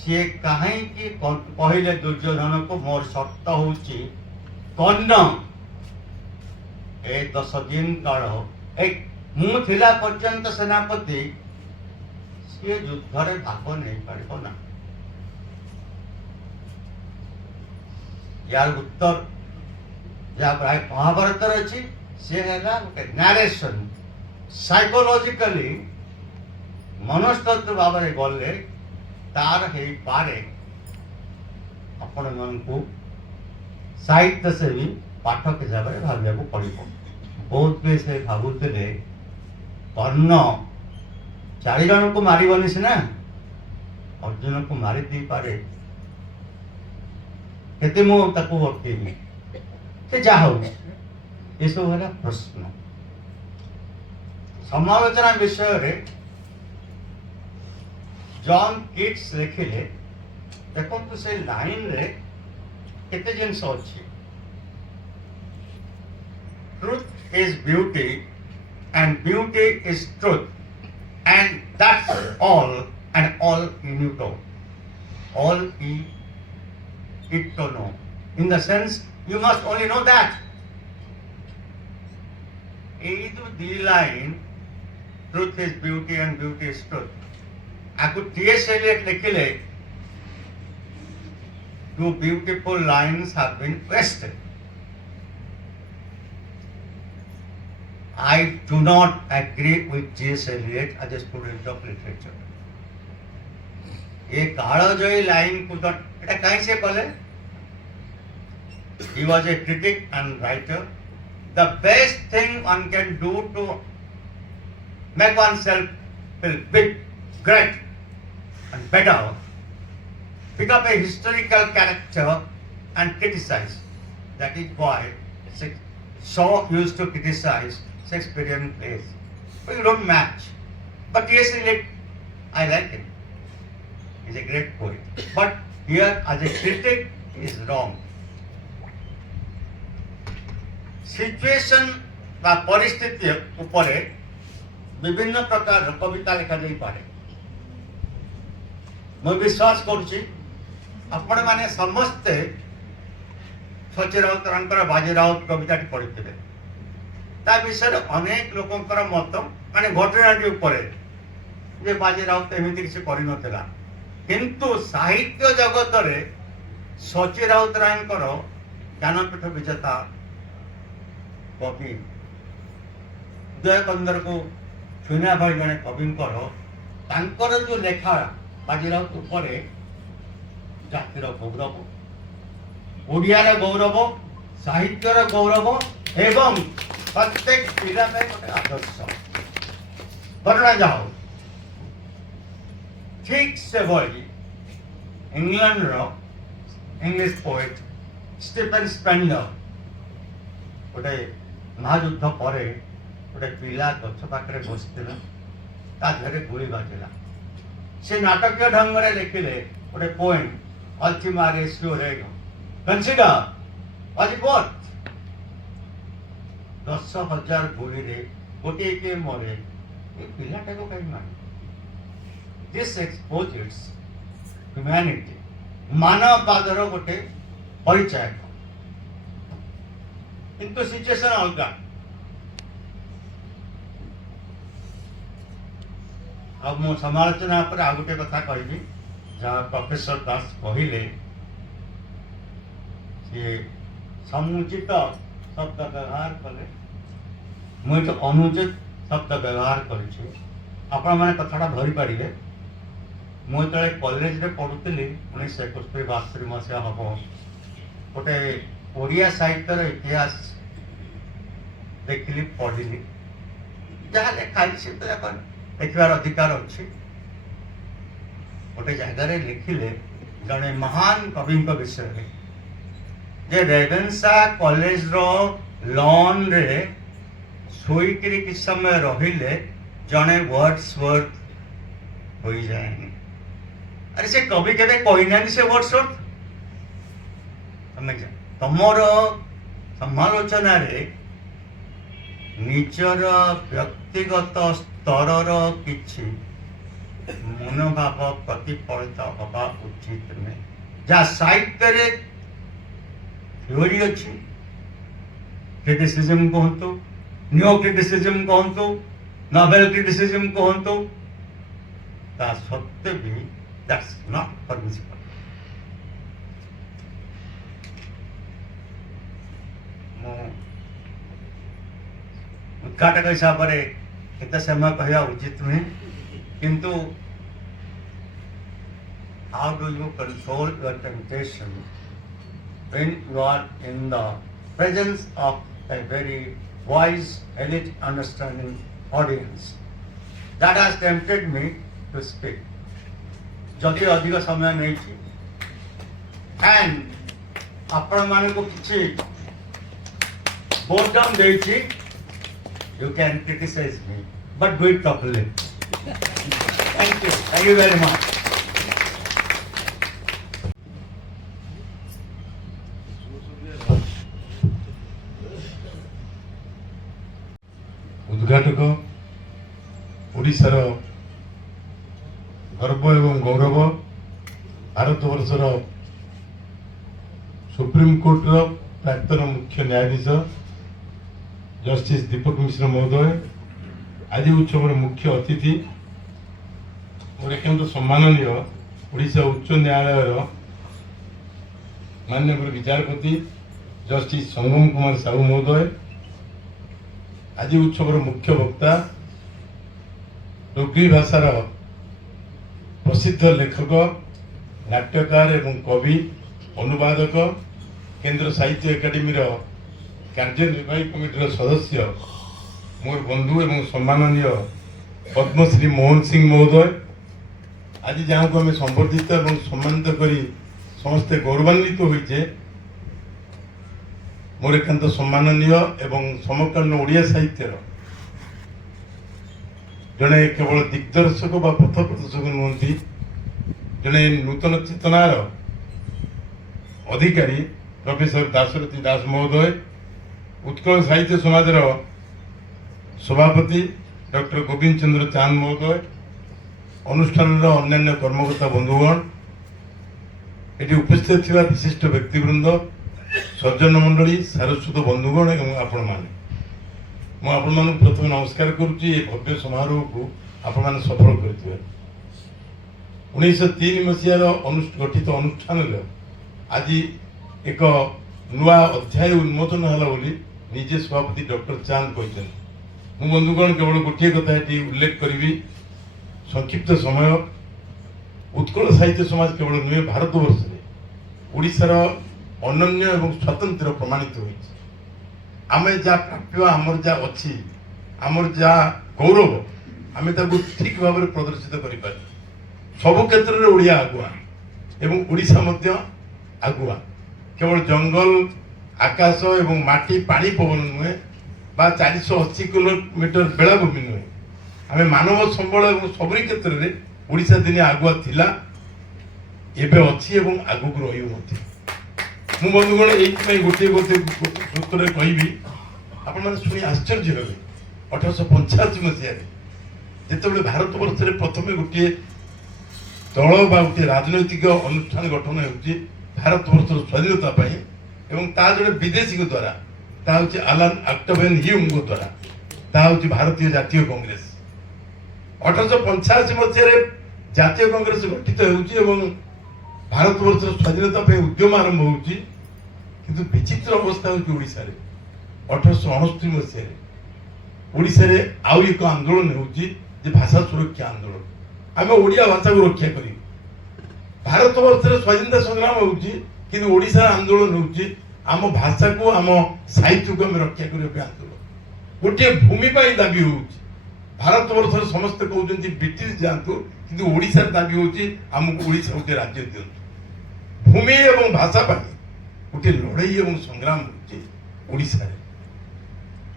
ସିଏ କାହିଁକି କହିଲେ ଦୁର୍ଯ୍ୟୋଧନକୁ ମୋର ସର୍ତ୍ତ ହଉଛି କର୍ଣ୍ଣ ଏ 10 ଦିନ କାଳ ମୁଁ ଥିଲା ପର୍ଯ୍ୟନ୍ତ ସେନାପତି ସିଏ ଯୁଦ୍ଧରେ ଭାଗ ନେଇପାରିବ ନା। यार उत्तर जहाँ महाभारत अच्छी सी है गोटे नारेसन साइकोलॉजिकली मनस्तत्व भाव में गले तार हो पारे आपण को साहित्य से भी पाठक हिसाब से भाविया को पड़ो। बहुत भी से भावुले कर्ण 4 जन को मारबनी सीना अर्जुन को मारी दी पारे केते मो ताको अटकेबी से जा हो ये सब है प्रश्न। समालोचना विषय रे जॉन किट्स लिखिले देखो तो से लाइन रे केते जिंस अछि। Truth is beauty and beauty is truth and that's all and all in you know. All it to know. In the sense, you must only know that. This line, truth is beauty and beauty is truth. I could T.S. Eliot likhile, 2 beautiful lines have been wasted. I do not agree with T.S. Eliot as a student of literature. ये कालजयी line को तो এটা कहीं से बोले? He was a critic and writer. The best thing one can do to make oneself feel big, great, and better, pick up a historical character and criticize. That is why Shaw used to criticize Shakespearean plays. But you don't match. But yes, I like him. He's a great poet. But here as a critic is wrong. Situation बा परिस्थिति उपरे विभिन्न प्रकार कविता लिखा जाई पारे। मैं विश्वास करुच्ची आपण माने समस्ते सचिन राउतर बाजी राउत कविता पढ़ी ता विषय अनेक लोकंकर मत माने घटनाटी उपरे जे बाजी राउत एमती किसी कर नथिला किंतु साहित्य जगत रे सचिन राउतरांकर ज्ञानपीठ विजेता कवि उदय कंदर को छुना भाई जड़े कविंकर जो लेखा बाजीराउत उपरे जातिर गौरव ओडियार गौरव साहित्यर गौरव एवं प्रत्येक पिला गोटे आदर्श बर्णा जाओ ठीक से भाई इंग्लैंड रो इंग्लिश पोएट स्टीफन स्पेंडर गोटे महायुद्ध पर गोटे पिला गछ पाखे बसला ता देहरे गुली बाजिला से नाटकीय ढंग से लिखिले गोटे poem Ultima ratio Rego consider what it was 10,000 गुली रे गोटे के मरे ए पिलाटा को कहीं मारे दिस एक्सपोजेस ह्यूमैनिटी मानववादर गोटे परिचय किंतु सिचुएशन अलग अब मो समालोचना पर आ गोटे कथा कहबी जहाँ प्रोफेसर दास कहले जे समुचित शब्द व्यवहार कले मुझे तो अनुचित शब्द व्यवहार करी आपण मैंने कथाटा धरी पारे मुझे कॉलेज रे पढ़ुली 1971-72 मसीहा हम गोटे ओडिया साहित्यर इतिहास देखिली पढ़िली जहाँ लिखाई से लिखार अधिकार अच्छी गोटे जगार लिखिले जड़े महान कवि विषय जे रेवेन्सा कॉलेज रो लॉन रे शोईकरी किस समय रहिले जड़े वर्ड्सवर्थ हो जाए अरे से कवि के कहना से वर्ड्सवर्थ तमर समालोचना रे निजर व्यक्तिगत स्तर किछि मनोभाव प्रतिफलित हवा उचित नुहे जहाँ साहित्य रे थ्योरी अच्छी क्रिटिसिज्म कहतु न्यू क्रिटिसिज्म कहतु नॉवेल क्रिटिसिज्म कहतु ता सत्य भी दैट्स नॉट परमिसिबल उद्घाटक हिसाब से एत समय कहवा उचित नुहे किंतु how do you control your temptation when you are in the presence of a very wise, elite, understanding audience? That has tempted me to speak. जदि अधिक समय नहीं थी and आपण मान को किसी boredom देती, you can criticize me, but do it properly. Thank you very much. उद्घाटक ओडिशार गर्व एवं गौरव भारतवर्षर सुप्रीम कोर्टर प्राक्तन मुख्य न्यायाधीश जस्टिस दीपक मिश्र महोदय आज उत्सव मुख्य अतिथि और अत्यंत सम्माननीय ओडिशा उच्च न्यायालय माननीय विचारपति जस्टिस संगम कुमार साहू महोदय आज उत्सव मुख्य वक्ता डोगरी भाषार प्रसिद्ध लेखक नाट्यकार एवं कवि अनुवादक केंद्र साहित्य एकाडेमी कार्यनिर्वाही कमिटर सदस्य मोर बंधु एवं सम्माननीय पद्मश्री मोहन सिंह महोदय आज जहाँ को आम संबर्धित और सम्मानित करी समस्ते गौरवान्वित होइछे मोर एकांत सम्माननीय एवं समकालीन ओडिया साहित्यर जड़े केवल दिग्दर्शक बा पथ प्रदर्शक नुहति जड़े नूतन चेतनार अधिकारी प्रोफेसर दाशरथी दास महोदय, उत्कल साहित्य समाज सभापति डॉक्टर गोविंद चंद्र चांद महोदय, अनुष्ठान अन्य कर्मकर्ता बंधुगण, ये उपस्थित थिबा विशिष्ट व्यक्तिवृंद, सज्जन मंडली, सारस्वत बंधुगण एवं आपण माने मुझे प्रथम नमस्कार करुच्ची। भव्य समारोह को आपण सफल कर 1903 मसीहार गठित अनुष्ठान आज एक नुआ अध्याय उन्मोचन है बोली निजे सभापति डॉक्टर चांद कहते। मु बंधुगण केवल गोटे कथा ये उल्लेख करी, संक्षिप्त समय उत्कल साहित्य समाज केवल नुहे भारतवर्ष में ओडिशार अनन्य एवं स्वतंत्र प्रमाणित होती। आमे जा प्राप्य आमर जा अच्छी आमर जा गौरव आमे ताकू ठीक भाव में प्रदर्शित करें। सबु क्षेत्र में ओडिया आगुआ एवं ओडिशा मध्य आगुआ। केवल जंगल आकाश एवं माटी पानी पवन नुहे बा 480 किलोमीटर बेलाभूमि नुहे, आमे मानव संबल एवं सबरी क्षेत्र में ओडिशा दिने आगुआ थिला, एबे अच्छी एवं आगुक रही मध्य। मु बंधुगण ये गोटे गोटे सूत्र कहबी आपण शुणी आश्चर्य हे। 1885 मसीह जिते भारतवर्ष में प्रथम गोटे दल बा गोटे राजनैतिक अनुष्ठान गठन हो भारतवर्ष स्वाधीनता पाई एवं ता जड़े विदेशी द्वारा ता हूँ आलान ऑक्टेवियन ह्यूम द्वारा ता हूँ भारतीय जातीय कांग्रेस। 1885 मसीह जातीय कांग्रेस गठित हो भारतवर्ष स्वाधीनता पे उद्यम आरंभ होची। किंतु विचित्र अवस्था होची ओडिशा रे 1869 मसीह ओडिशा रे आउ एक आंदोलन होची जे भाषा सुरक्षा आंदोलन। आमे ओडिया भाषा को रक्षा करी भारतवर्ष रे स्वाधीनता संग्राम होची, किंतु ओडिशा आंदोलन होची आम भाषा को आम साहित्य को आमे रक्षा करिया आंदोलन। गोटे भूमि पाई दाबी होची। भारतवर्ष रे समस्त कहउछन्ती ब्रिटिश जांतु, किंतु ओडिशा दाबी होची हमको ओडिशा गोटे राज्य दियंतु। भूमि एवं भाषा पाई गोटे लड़ाई एवं संग्राम होड़शा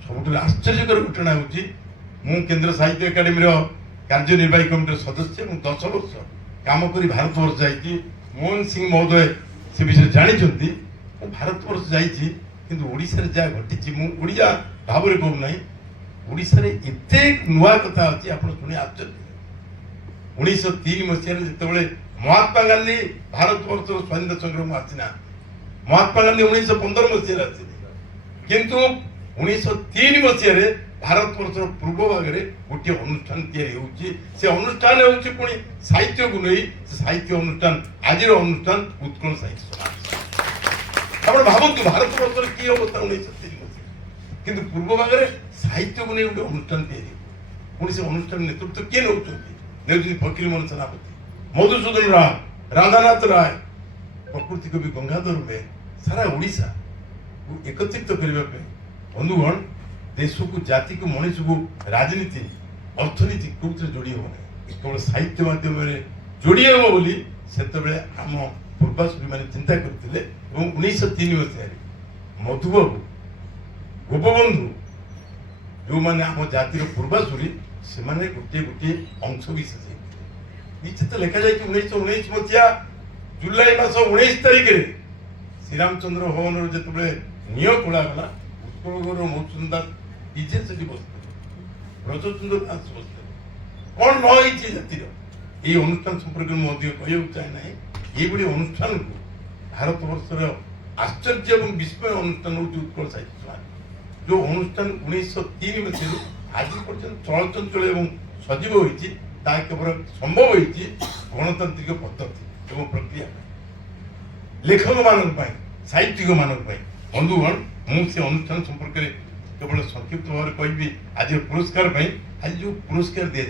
सब आश्चर्यकर घटना हो। केंद्र साहित्य एकाडेमी कार्यनिर्वाही कमिटी सदस्य 10 वर्ष काम कर भारतवर्ष जाइए। मोहन सिंह महोदय से विषय जानते भारतवर्ष जाइए, किंतु ओडिशा जहाँ घटी मुझा भाव में कहूना ओडिशा एत नुआ कथा अच्छी आप शुणी आश्चर्य। 1903 मसीह जिते महात्मा गांधी भारतवर्ष स्वाधीनता संग्राम आसीना, महात्मा गांधी 1915 मसीह आसी, किंतु 1903 मसीह भारतवर्ष पूर्व भाग में गोटे अनुष्ठान से अनुष्ठान होनी साहित्य को नहीं साहित्य अनुष्ठान आज अनुष्ठान उत्कल साहित्य समाज। आप भावतु भारतवर्ष की अवस्था 1903 मसीह, किंतु पूर्व भाग में साहित्य को नहीं गोटे अनुष्ठान पुणी से अनुष्ठान नेतृत्व किए नौ फकीर मोहन सेनापति, मधुसूदन राय, राधानाथ राय, प्रकृति कवि गंगाधर में सारा ओडिशा को एकत्रित करने बंधुगण देश को जाति को मनीष को राजनीति अर्थनीति कौन जोड़ी हो केवल साहित्य माध्यम जोड़ी हम बोली से आम पूर्वासूरी मैंने चिंता करते। 1903 मसीह मधुबाबू गोपबंधु जो मैंने आम जातिर पूर्वासूरी से गोटे गोटे अंश विशेष निश्चित लिखा जाए कि 1919 मसीहा जुलाई मास 19 तारिख में श्रीरामचंद्र भवन जो नियो खोलागला उत्कल मधुसूदन दास डीजे से बसते ब्रजचंद्र दास बसते कौन नई जातिर ये अनुष्ठान संपर्क में कहना चाहे ना। ये अनुष्ठान को भारतवर्ष आश्चर्य और विस्मय अनुष्ठान हूँ उत्कल साहित्य समाज। जो अनुष्ठान 1903 मसीह आज पर्यटन चलचंचल और सजीव होती केवल संभव होती गणतांत्रिक पद्धति और प्रक्रिया लेखक मान साहित्यिक मान बंधुगण मुझे अनुष्ठान संपर्क में केवल संक्षिप्त भाव में कहि आज पुरस्कार आज जो पुरस्कार दि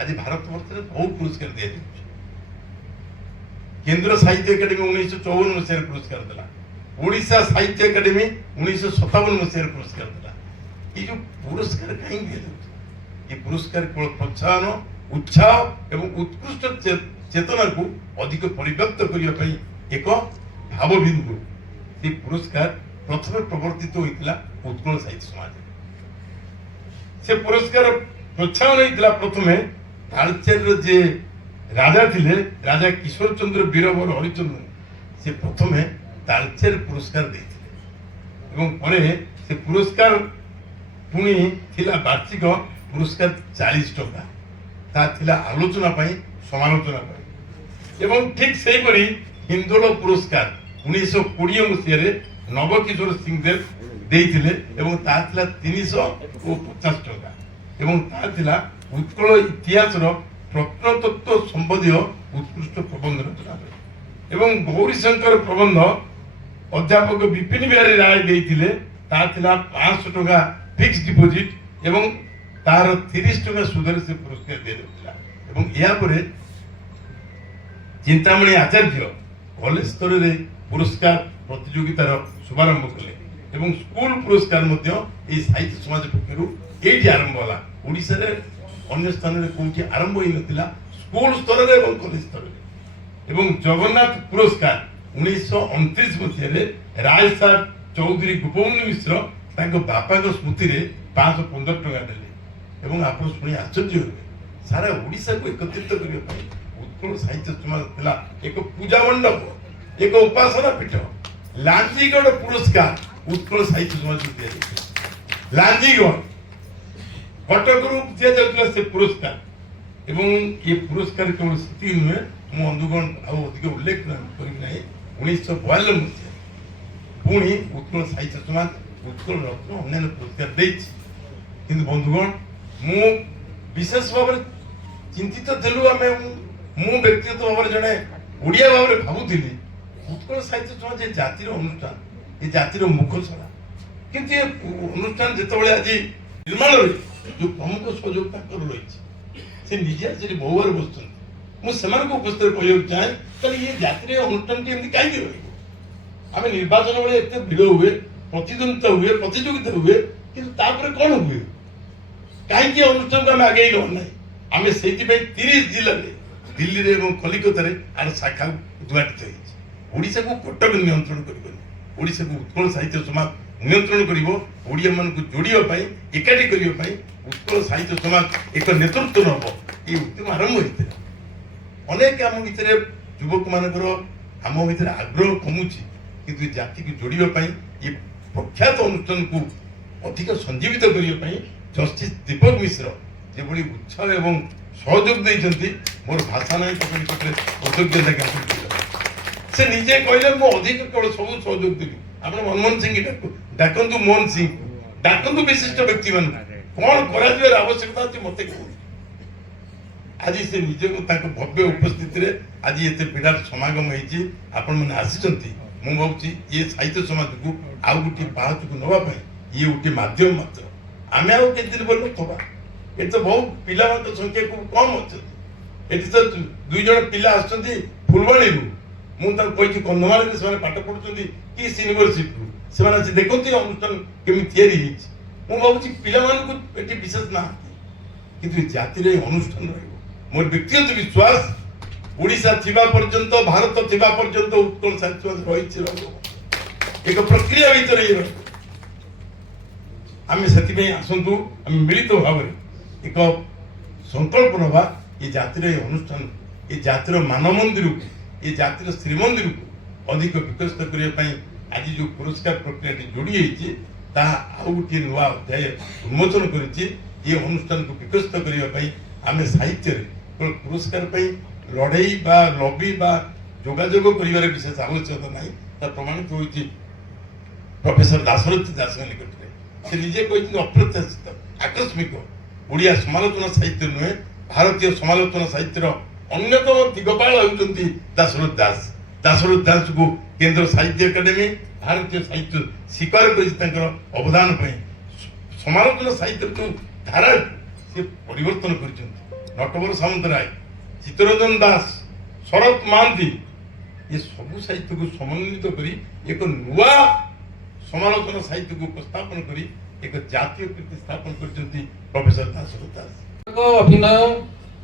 आज भारतवर्ष में बहुत पुरस्कार दि केंद्र साहित्य एकाडेमी 1954 मसीह पुरस्कार देला, ओडिशा साहित्य एकाडेमी 1957 मसीह पुरस्कार देला। ये जो पुरस्कार कहीं ये पुरस्कार केवल प्रोत्साहन उत्साह एवं उत्कृष्ट चेतना को अधिक परिव्यक्त करने एक भाव बिंदु ये पुरस्कार प्रथम प्रवर्तित होता उत्कल साहित्य समाज से पुरस्कार प्रोत्साहन होता प्रथम तालचेर जे राजा थिले राजा किशोर चंद्र बीरबल हरिचंद्र से प्रथम ତାଳଚେର ପୁରସ୍କାର ଦେଇଥିଲେ ଏବଂ ପରେ ସେ ପୁରସ୍କାର ପୁଣି ଥିଲା ବାର୍ଷିକ ପୁରସ୍କାର 40 ଟଙ୍କା। ତା ଥିଲା ଆଲୋଚନା ପାଇଁ, ସମାଲୋଚନା ପାଇଁ। ଏବଂ ଠିକ୍ ସେହିପରି ହିନ୍ଦୋଳ ପୁରସ୍କାର 1920 ମସିହାରେ ନବକିଶୋର ସିଂଦେବ ଦେଇଥିଲେ ଏବଂ ତା ଥିଲା 350 ଟଙ୍କା ଏବଂ ତା ଥିଲା ଉତ୍କଳ ଇତିହାସର ପ୍ରତ୍ନତତ୍ତ୍ୱ ସମ୍ବନ୍ଧୀୟ ଉତ୍କୃଷ୍ଟ ପ୍ରବନ୍ଧ ରଚନା ପାଇଁ। ଏବଂ ଗୌରୀଶଙ୍କର ପ୍ରବନ୍ଧ ଅଧ୍ୟାପକ ବିପିନ ବିହାରୀ ରାୟ ଦେଇଥିଲେ, ତା ଥିଲା 500 ଟଙ୍କା ଫିକ୍ସ ଡିପୋଜିଟ୍ ଏବଂ ତାର 30 ଟଙ୍କା ସୁଧରେ ସେ ପୁରସ୍କାର ଦିଆଯାଉଥିଲା। ଏବଂ ଏହାପରେ ଚିନ୍ତାମଣି ଆଚାର୍ଯ୍ୟ କଲେଜ ସ୍ତରରେ ପୁରସ୍କାର ପ୍ରତିଯୋଗିତାର ଶୁଭାରମ୍ଭ କଲେ ଏବଂ ସ୍କୁଲ ପୁରସ୍କାର ମଧ୍ୟ ଏହି ସାହିତ୍ୟ ସମାଜ ପକ୍ଷରୁ ଏଇଠି ଆରମ୍ଭ ହେଲା। ଓଡ଼ିଶାରେ ଅନ୍ୟ ସ୍ଥାନରେ କୋଉଠି ଆରମ୍ଭ ହୋଇନଥିଲା, ସ୍କୁଲ ସ୍ତରରେ ଏବଂ କଲେଜ ସ୍ତରରେ। ଏବଂ ଜଗନ୍ନାଥ ପୁରସ୍କାର 1929 ମସିହାରେ ରାୟ ସାର୍ ଚୌଧୁରୀ ଗୋପବନ୍ଧୁ ମିଶ୍ର ତାଙ୍କ ବାପାଙ୍କ ସ୍ମୃତିରେ 515 ଟଙ୍କା ଦେଲେ। ଏବଂ ଆପଣ ଶୁଣି ଆଶ୍ଚର୍ଯ୍ୟ ହେବେ, ସାରା ଓଡ଼ିଶାକୁ ଏକତ୍ରିତ କରିବା ପାଇଁ ଉତ୍କଳ ସାହିତ୍ୟ ସମାଜ ଥିଲା ଏକ ପୂଜା ମଣ୍ଡପ, ଏକ ଉପାସନା ପୀଠ। ଲାଞ୍ଜିଗଡ଼ ପୁରସ୍କାର ଉତ୍କଳ ସାହିତ୍ୟ ସମାଜକୁ ଦିଆଯାଇଥିଲା। ଲାଞ୍ଜିଗଡ଼ କଟକରୁ ଦିଆଯାଉଥିଲା ସେ ପୁରସ୍କାର ଏବଂ ଏ ପୁରସ୍କାର କେବଳ ସେତିକି ନୁହେଁ, ମୁଁ ବନ୍ଧୁଗଣ ଆଉ ଅଧିକ ଉଲ୍ଲେଖ କରିବି ନାହିଁ। 1952 ମସିହା ପୁଣି ଉତ୍କଳ ସାହିତ୍ୟ ସମାଜ ଉତ୍କଳ ରତ୍ନ ଅନ୍ୟାନ୍ୟ ପୁରସ୍କାର ଦେଇଛି। କିନ୍ତୁ ବନ୍ଧୁଗଣ, ମୁଁ ବିଶେଷ ଭାବରେ ଚିନ୍ତିତ ଥିଲୁ ଆମେ, ମୁଁ ବ୍ୟକ୍ତିଗତ ଭାବରେ ଜଣେ ଓଡ଼ିଆ ଭାବରେ ଭାବୁଥିଲି ଉତ୍କଳ ସାହିତ୍ୟ ସମାଜ ଏ ଜାତିର ଅନୁଷ୍ଠାନ, ଏ ଜାତିର ମୁଖସରା। କିନ୍ତୁ ଏ ଅନୁଷ୍ଠାନ ଯେତେବେଳେ ଆଜି ନିର୍ମାଣରେ ଯୋଉ ପ୍ରମୁଖ ସହଯୋଗ ତାଙ୍କର ରହିଛି, ସେ ନିଜେ ଆସି ବହୁବାର ବସୁଛନ୍ତି। ମୁଁ ସେମାନଙ୍କ ଉପସ୍ଥିତିରେ କହିବାକୁ ଚାହେଁ, ତାହେଲେ ଏ ଜାତିର ଅନୁଷ୍ଠାନଟି ଏମିତି କାହିଁକି ରହିବ? ଆମେ ନିର୍ବାଚନ ବେଳେ ଏତେ ଭିଡ଼ ହୁଏ, ପ୍ରତିଦ୍ୱନ୍ଦିତା ହୁଏ, ପ୍ରତିଯୋଗିତା ହୁଏ, କିନ୍ତୁ ତାପରେ କ'ଣ ହୁଏ? କାହିଁକି ଏ ଅନୁଷ୍ଠାନକୁ ଆମେ ଆଗେଇ ନେବା ନାହିଁ? ଆମେ ସେଇଥିପାଇଁ 30 ଜିଲ୍ଲାରେ, ଦିଲ୍ଲୀରେ ଏବଂ କଲିକତାରେ ଆର ଶାଖା ଉଦ୍ଘାଟିତ ହେଇଛି। ଓଡ଼ିଶାକୁ କଟକ ନିୟନ୍ତ୍ରଣ କରିବନି, ଓଡ଼ିଶାକୁ ଉତ୍କଳ ସାହିତ୍ୟ ସମାଜ ନିୟନ୍ତ୍ରଣ କରିବ। ଓଡ଼ିଆମାନଙ୍କୁ ଯୋଡ଼ିବା ପାଇଁ, ଏକାଠି କରିବା ପାଇଁ ଉତ୍କଳ ସାହିତ୍ୟ ସମାଜ ଏକ ନେତୃତ୍ୱ ନେବ। এই ଉଦ୍ୟମ ଆରମ୍ଭ ହେଇଥିଲା। ଅନେକ ଆମ ଭିତରେ ଯୁବକମାନଙ୍କର ଆମ ଭିତରେ ଆଗ୍ରହ କମୁଛି, କିନ୍ତୁ ଜାତିକୁ ଯୋଡ଼ିବା ପାଇଁ ଏ ପ୍ରଖ୍ୟାତ ଅନୁଷ୍ଠାନକୁ ଅଧିକ ସଞ୍ଜୀବିତ କରିବା ପାଇଁ ଜଷ୍ଟିସ୍ ଦୀପକ ମିଶ୍ର ଯେଭଳି ଉତ୍ସାହ ଏବଂ ସହଯୋଗ ଦେଇଛନ୍ତି, ମୋର ଭାଷା ନାହିଁ ତାଙ୍କ ନିକଟରେ କୃତଜ୍ଞତା ଜ୍ଞାପନ କରିବା। ସେ ନିଜେ କହିଲେ ମୁଁ ଅଧିକ କେବଳ ସବୁ ସହଯୋଗ ଦେବି। ଆପଣ ମନମୋହନ ସିଂ ଡାକନ୍ତୁ, ମୋହନ ସିଂ ଡାକନ୍ତୁ, ବିଶିଷ୍ଟ ବ୍ୟକ୍ତିମାନଙ୍କୁ କ'ଣ କରାଯିବାର ଆବଶ୍ୟକତା ଅଛି ମତେ କୁହନ୍ତୁ। ଆଜି ସେ ନିଜକୁ ତାଙ୍କ ଭବ୍ୟ ଉପସ୍ଥିତିରେ ଆଜି ଏତେ ବିରାଟ ସମାଗମ ହେଇଛି, ଆପଣମାନେ ଆସିଛନ୍ତି। ମୁଁ ଭାବୁଛି ଏ ସାହିତ୍ୟ ସମାଜକୁ ଆଉ ଗୋଟିଏ ପାହାଚକୁ ନେବା ପାଇଁ ଇଏ ଗୋଟିଏ ମାଧ୍ୟମ ମାତ୍ର। ଆମେ ଆଉ କେତେ ଦିନ ପରେ ନଥବା। ଏଠି ତ ବହୁତ ପିଲାମାନଙ୍କ ସଂଖ୍ୟା ଖୁବ କମ୍ ଅଛନ୍ତି। ଏଠି ତ 2 ଜଣ ପିଲା ଆସୁଛନ୍ତି ଫୁଲବାଣୀରୁ, ମୁଁ ତାଙ୍କୁ କହିଛି କନ୍ଧମାଳରେ ସେମାନେ ପାଠ ପଢୁଛନ୍ତି କିସ୍ ୟୁନିଭରସିଟିରୁ, ସେମାନେ ଆସି ଦେଖନ୍ତି ଅନୁଷ୍ଠାନ କେମିତି ତିଆରି ହେଇଛି। ମୁଁ ଭାବୁଛି ପିଲାମାନଙ୍କୁ ଏଠି ବିଶେଷ ନାହାନ୍ତି, କିନ୍ତୁ ଏ ଜାତିରେ ଅନୁଷ୍ଠାନ ରହିବ। ମୋର ବ୍ୟକ୍ତିଗତ ବିଶ୍ୱାସ ଓଡ଼ିଶା ଥିବା ପର୍ଯ୍ୟନ୍ତ, ଭାରତ ଥିବା ପର୍ଯ୍ୟନ୍ତ ଉତ୍କଳ ସାହିତ୍ୟ ରହିଛି, ରହିବ। ଏକ ପ୍ରକ୍ରିୟା ଭିତରେ ଇଏ ରହିବ। ଆମେ ସେଥିପାଇଁ ଆସନ୍ତୁ, ଆମେ ମିଳିତ ଭାବରେ ଏକ ସଂକଳ୍ପ ନେବା, ଏ ଜାତିର ଏ ଅନୁଷ୍ଠାନ, ଏ ଜାତିର ମାନ ମନ୍ଦିରକୁ, ଏ ଜାତିର ଶ୍ରୀମନ୍ଦିରକୁ ଅଧିକ ବିକଶିତ କରିବା ପାଇଁ ଆଜି ଯେଉଁ ପୁରସ୍କାର ପ୍ରକ୍ରିୟାଟି ଯୋଡ଼ି ହେଇଛି, ତାହା ଆଉ ଗୋଟିଏ ନୂଆ ଅଧ୍ୟାୟ ଉନ୍ମୋଚନ କରିଛି। ଏ ଅନୁଷ୍ଠାନକୁ ବିକଶିତ କରିବା ପାଇଁ ଆମେ ସାହିତ୍ୟରେ ପୁରସ୍କାର ପାଇଁ ଲଢ଼େଇ ବା ଲବି ବା ଯୋଗାଯୋଗ କରିବାର ବିଶେଷ ଆବଶ୍ୟକତା ନାହିଁ। ତା ପ୍ରମାଣିତ ହୋଇଛି ପ୍ରଫେସର ଦାଶରଥୀ ଦାସଙ୍କ ନିକଟରେ। ସେ ନିଜେ କହିଛନ୍ତି ଅପ୍ରତ୍ୟାଶିତ, ଆକସ୍ମିକ ଓଡ଼ିଆ ସମାଲୋଚନା ସାହିତ୍ୟ ନୁହେଁ, ଭାରତୀୟ ସମାଲୋଚନା ସାହିତ୍ୟର ଅନ୍ୟତମ ଦିଗପାଳ ହେଉଛନ୍ତି ଦାଶରଥୀ ଦାସ। ଦାଶରଥୀ ଦାସଙ୍କୁ କେନ୍ଦ୍ର ସାହିତ୍ୟ ଏକାଡେମୀ, ଭାରତୀୟ ସାହିତ୍ୟ ସ୍ୱୀକାର କରିଛି ତାଙ୍କର ଅବଦାନ ପାଇଁ। ସମାଲୋଚନା ସାହିତ୍ୟର ଯେଉଁ ଧାରାକୁ ସେ ପରିବର୍ତ୍ତନ କରିଛନ୍ତି। ନଟବର ସାମନ୍ତରାୟ, ଚିତ୍ତରଞ୍ଜନ ଦାସ, ଶରତ ମହାନ୍ତି, ଏ ସବୁ ସାହିତ୍ୟକୁ ସମନ୍ୱିତ କରି ଏକ ନୂଆ ସମାଲୋଚନା ସାହିତ୍ୟକୁ ଉପସ୍ଥାପନ କରି ଏକ ଜାତୀୟ କୀର୍ତ୍ତି ସ୍ଥାପନ କରିଛନ୍ତି ପ୍ରଫେସର ଦାଶରଥୀ ଦାସ। ଅଭିନୟ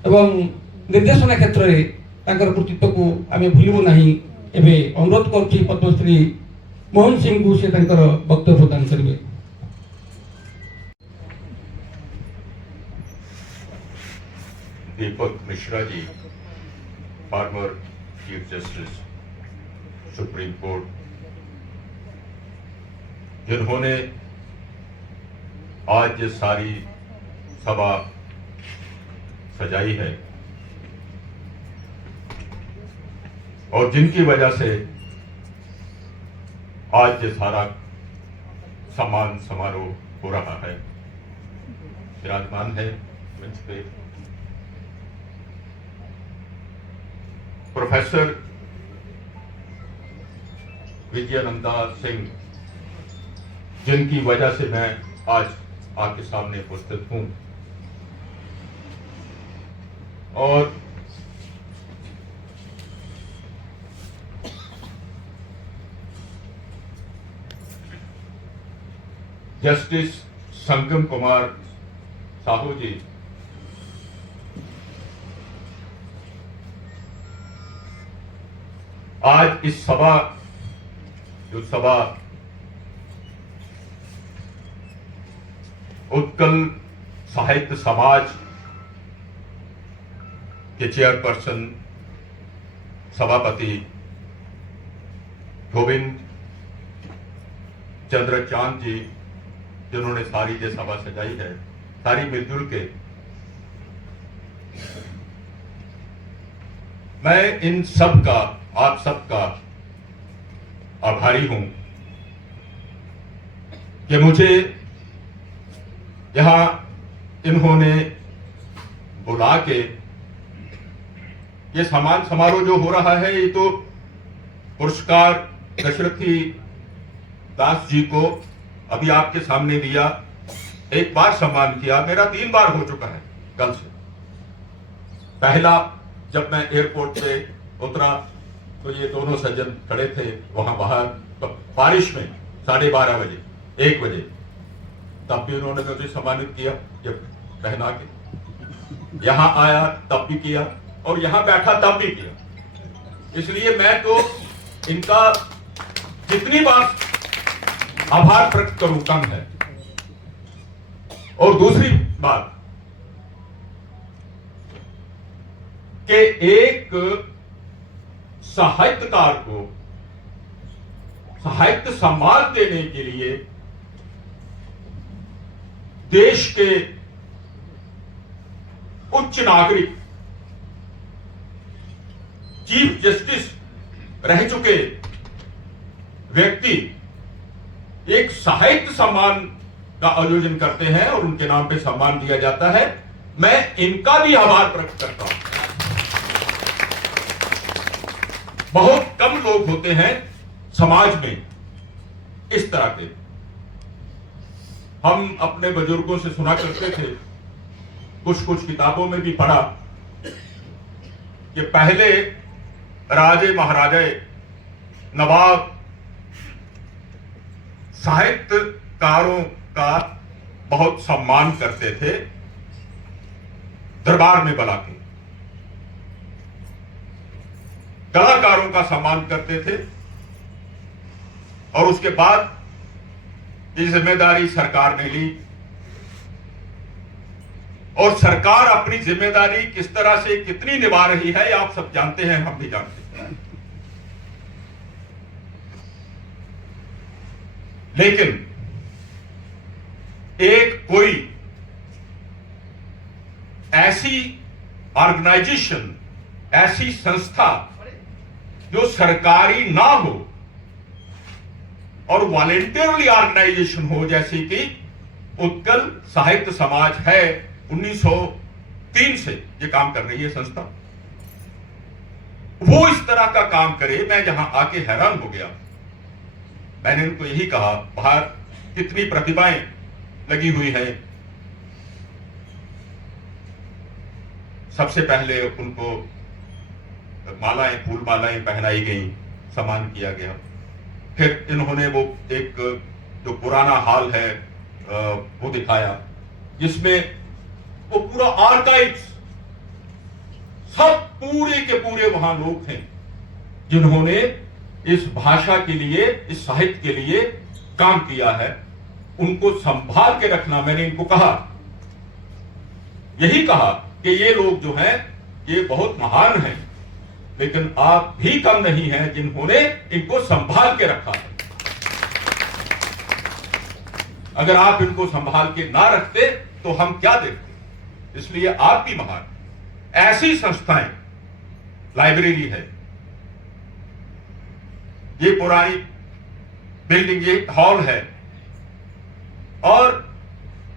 ଏବଂ ନିର୍ଦ୍ଦେଶନା କ୍ଷେତ୍ରରେ ତାଙ୍କର କୃତିତ୍ୱକୁ ଆମେ ଭୁଲିବୁ ନାହିଁ। ଏବେ ଅନୁରୋଧ କରୁଛି ପଦ୍ମଶ୍ରୀ ମୋହନ ସିଂଙ୍କୁ ସେ ତାଙ୍କର ବକ୍ତବ୍ୟ ପ୍ରଦାନ କରିବେ। Deepak Mishra ji, former chief justice supreme court जिन्होंने आज ये सारी सभा सजाई है और जिनकी वजह से आज ये सारा सम्मान समारोह हो रहा है। विराजमान है मंच पे प्रोफेसर विजयानंदा सिंह, जिनकी वजह से मैं आज आपके सामने उपस्थित हूं, और जस्टिस संगम कुमार साहू जी, आज इस सभा उत्कल साहित्य समाज के चेयरपर्सन सभापति गोविंद चंद्र चांद जी, जिन्होंने सारी ये सभा सजाई है, सारी मिलजुल के, मैं इन सब का, आप सब का आभारी हूं कि मुझे यहां इन्होंने बुला के ये सम्मान समारोह जो हो रहा है, ये तो पुरस्कार दशरथी दास जी को अभी आपके सामने दिया, एक बार सम्मान किया, मेरा 3 बार हो चुका है कल से। पहला जब मैं एयरपोर्ट पे उतरा तो ये दोनों सज्जन खड़े थे वहां बाहर, तो बारिश में 12:30 बजे 1 बजे, तब भी उन्होंने मुझे सम्मानित किया, जब पहना के यहां आया तब भी किया, और यहां बैठा तब भी किया। इसलिए मैं तो इनका जितनी बार आभार प्रकट करूं कम है। और दूसरी बात कि एक साहित्यकार को साहित्य सम्मान देने के लिए देश के उच्च नागरिक, चीफ जस्टिस रह चुके व्यक्ति एक साहित्य सम्मान का आयोजन करते हैं और उनके नाम पे सम्मान दिया जाता है। मैं इनका भी आभार प्रकट करता हूं। बहुत कम लोग होते हैं समाज में इस तरह के। हम अपने बुजुर्गों से सुना करते थे, कुछ किताबों में भी पढ़ा कि पहले राजे महाराजे नवाब साहित्यकारों का बहुत सम्मान करते थे, दरबार में बुला के कलाकारों का सम्मान करते थे, और उसके बाद ये जिम्मेदारी सरकार ने ली, और सरकार अपनी जिम्मेदारी किस तरह से कितनी निभा रही है आप सब जानते हैं, हम भी जानते हैं। लेकिन एक कोई ऐसी ऑर्गेनाइजेशन, ऐसी संस्था जो सरकारी ना हो और वॉलेंटियरली ऑर्गेनाइजेशन हो, जैसे कि उत्कल साहित्य समाज है, 1903 से ये काम कर रही है संस्था, वो इस तरह का काम करे, मैं यहां आके हैरान हो गया। मैंने उनको यही कहा, बाहर कितनी प्रतिभाएं लगी हुई हैं। सबसे पहले उनको मालाएं, फूल मालाएं पहनाई गई, सम्मान किया गया। फिर इन्होंने वो एक जो पुराना हॉल है वो दिखाया, जिसमें वो पूरा आर्काइव्स, सब पूरे के पूरे वहां लोग हैं जिन्होंने इस भाषा के लिए, इस साहित्य के लिए काम किया है। उनको संभाल के रखना, मैंने इनको कहा, यही कहा कि ये लोग जो हैं ये बहुत महान हैं, लेकिन आप भी कम नहीं हैं जिन्होंने इनको संभाल के रखा है। अगर आप इनको संभाल के ना रखते तो हम क्या देखते। इसलिए आपकी महान ऐसी संस्थाएं, लाइब्रेरी है, ये पुरानी बिल्डिंग, ये हॉल है, और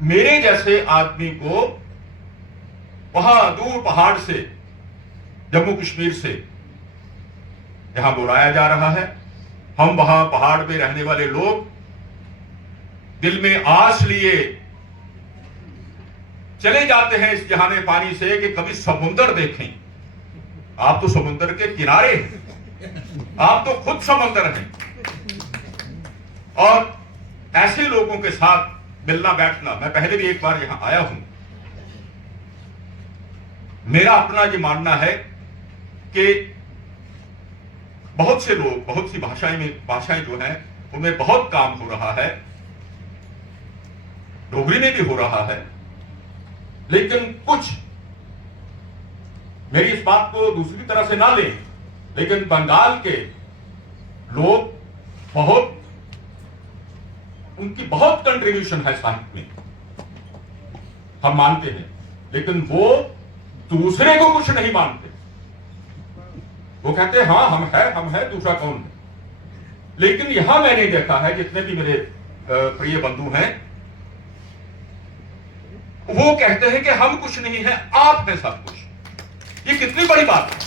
मेरे जैसे आदमी को वहां दूर पहाड़ से, जम्मू कश्मीर से यहां बुलाया जा रहा है। हम वहां पहाड़ में रहने वाले लोग दिल में आस लिए चले जाते हैं इस जहाने पानी से कि कभी समुंदर देखें। आप तो समुंदर के किनारे हैं, आप तो खुद समुंदर हैं, और ऐसे लोगों के साथ मिलना बैठना, मैं पहले भी एक बार यहां आया हूं। मेरा अपना ये मानना है कि बहुत से लोग, बहुत सी भाषाएं जो हैं उनमें बहुत काम हो रहा है, डोगरी में भी हो रहा है, लेकिन कुछ, मेरी इस बात को दूसरी तरह से ना लें, लेकिन बंगाल के लोग बहुत, उनकी बहुत कंट्रीब्यूशन है साहित्य में, हम मानते हैं, लेकिन वो दूसरे को कुछ नहीं मानते। वो कहते हैं हाँ हम है, दूसरा कौन है। लेकिन यहां मैंने देखा है, जितने भी मेरे प्रिय बंधु हैं, वो कहते हैं कि हम कुछ नहीं है, आप हैं सब कुछ। ये कितनी बड़ी बात है,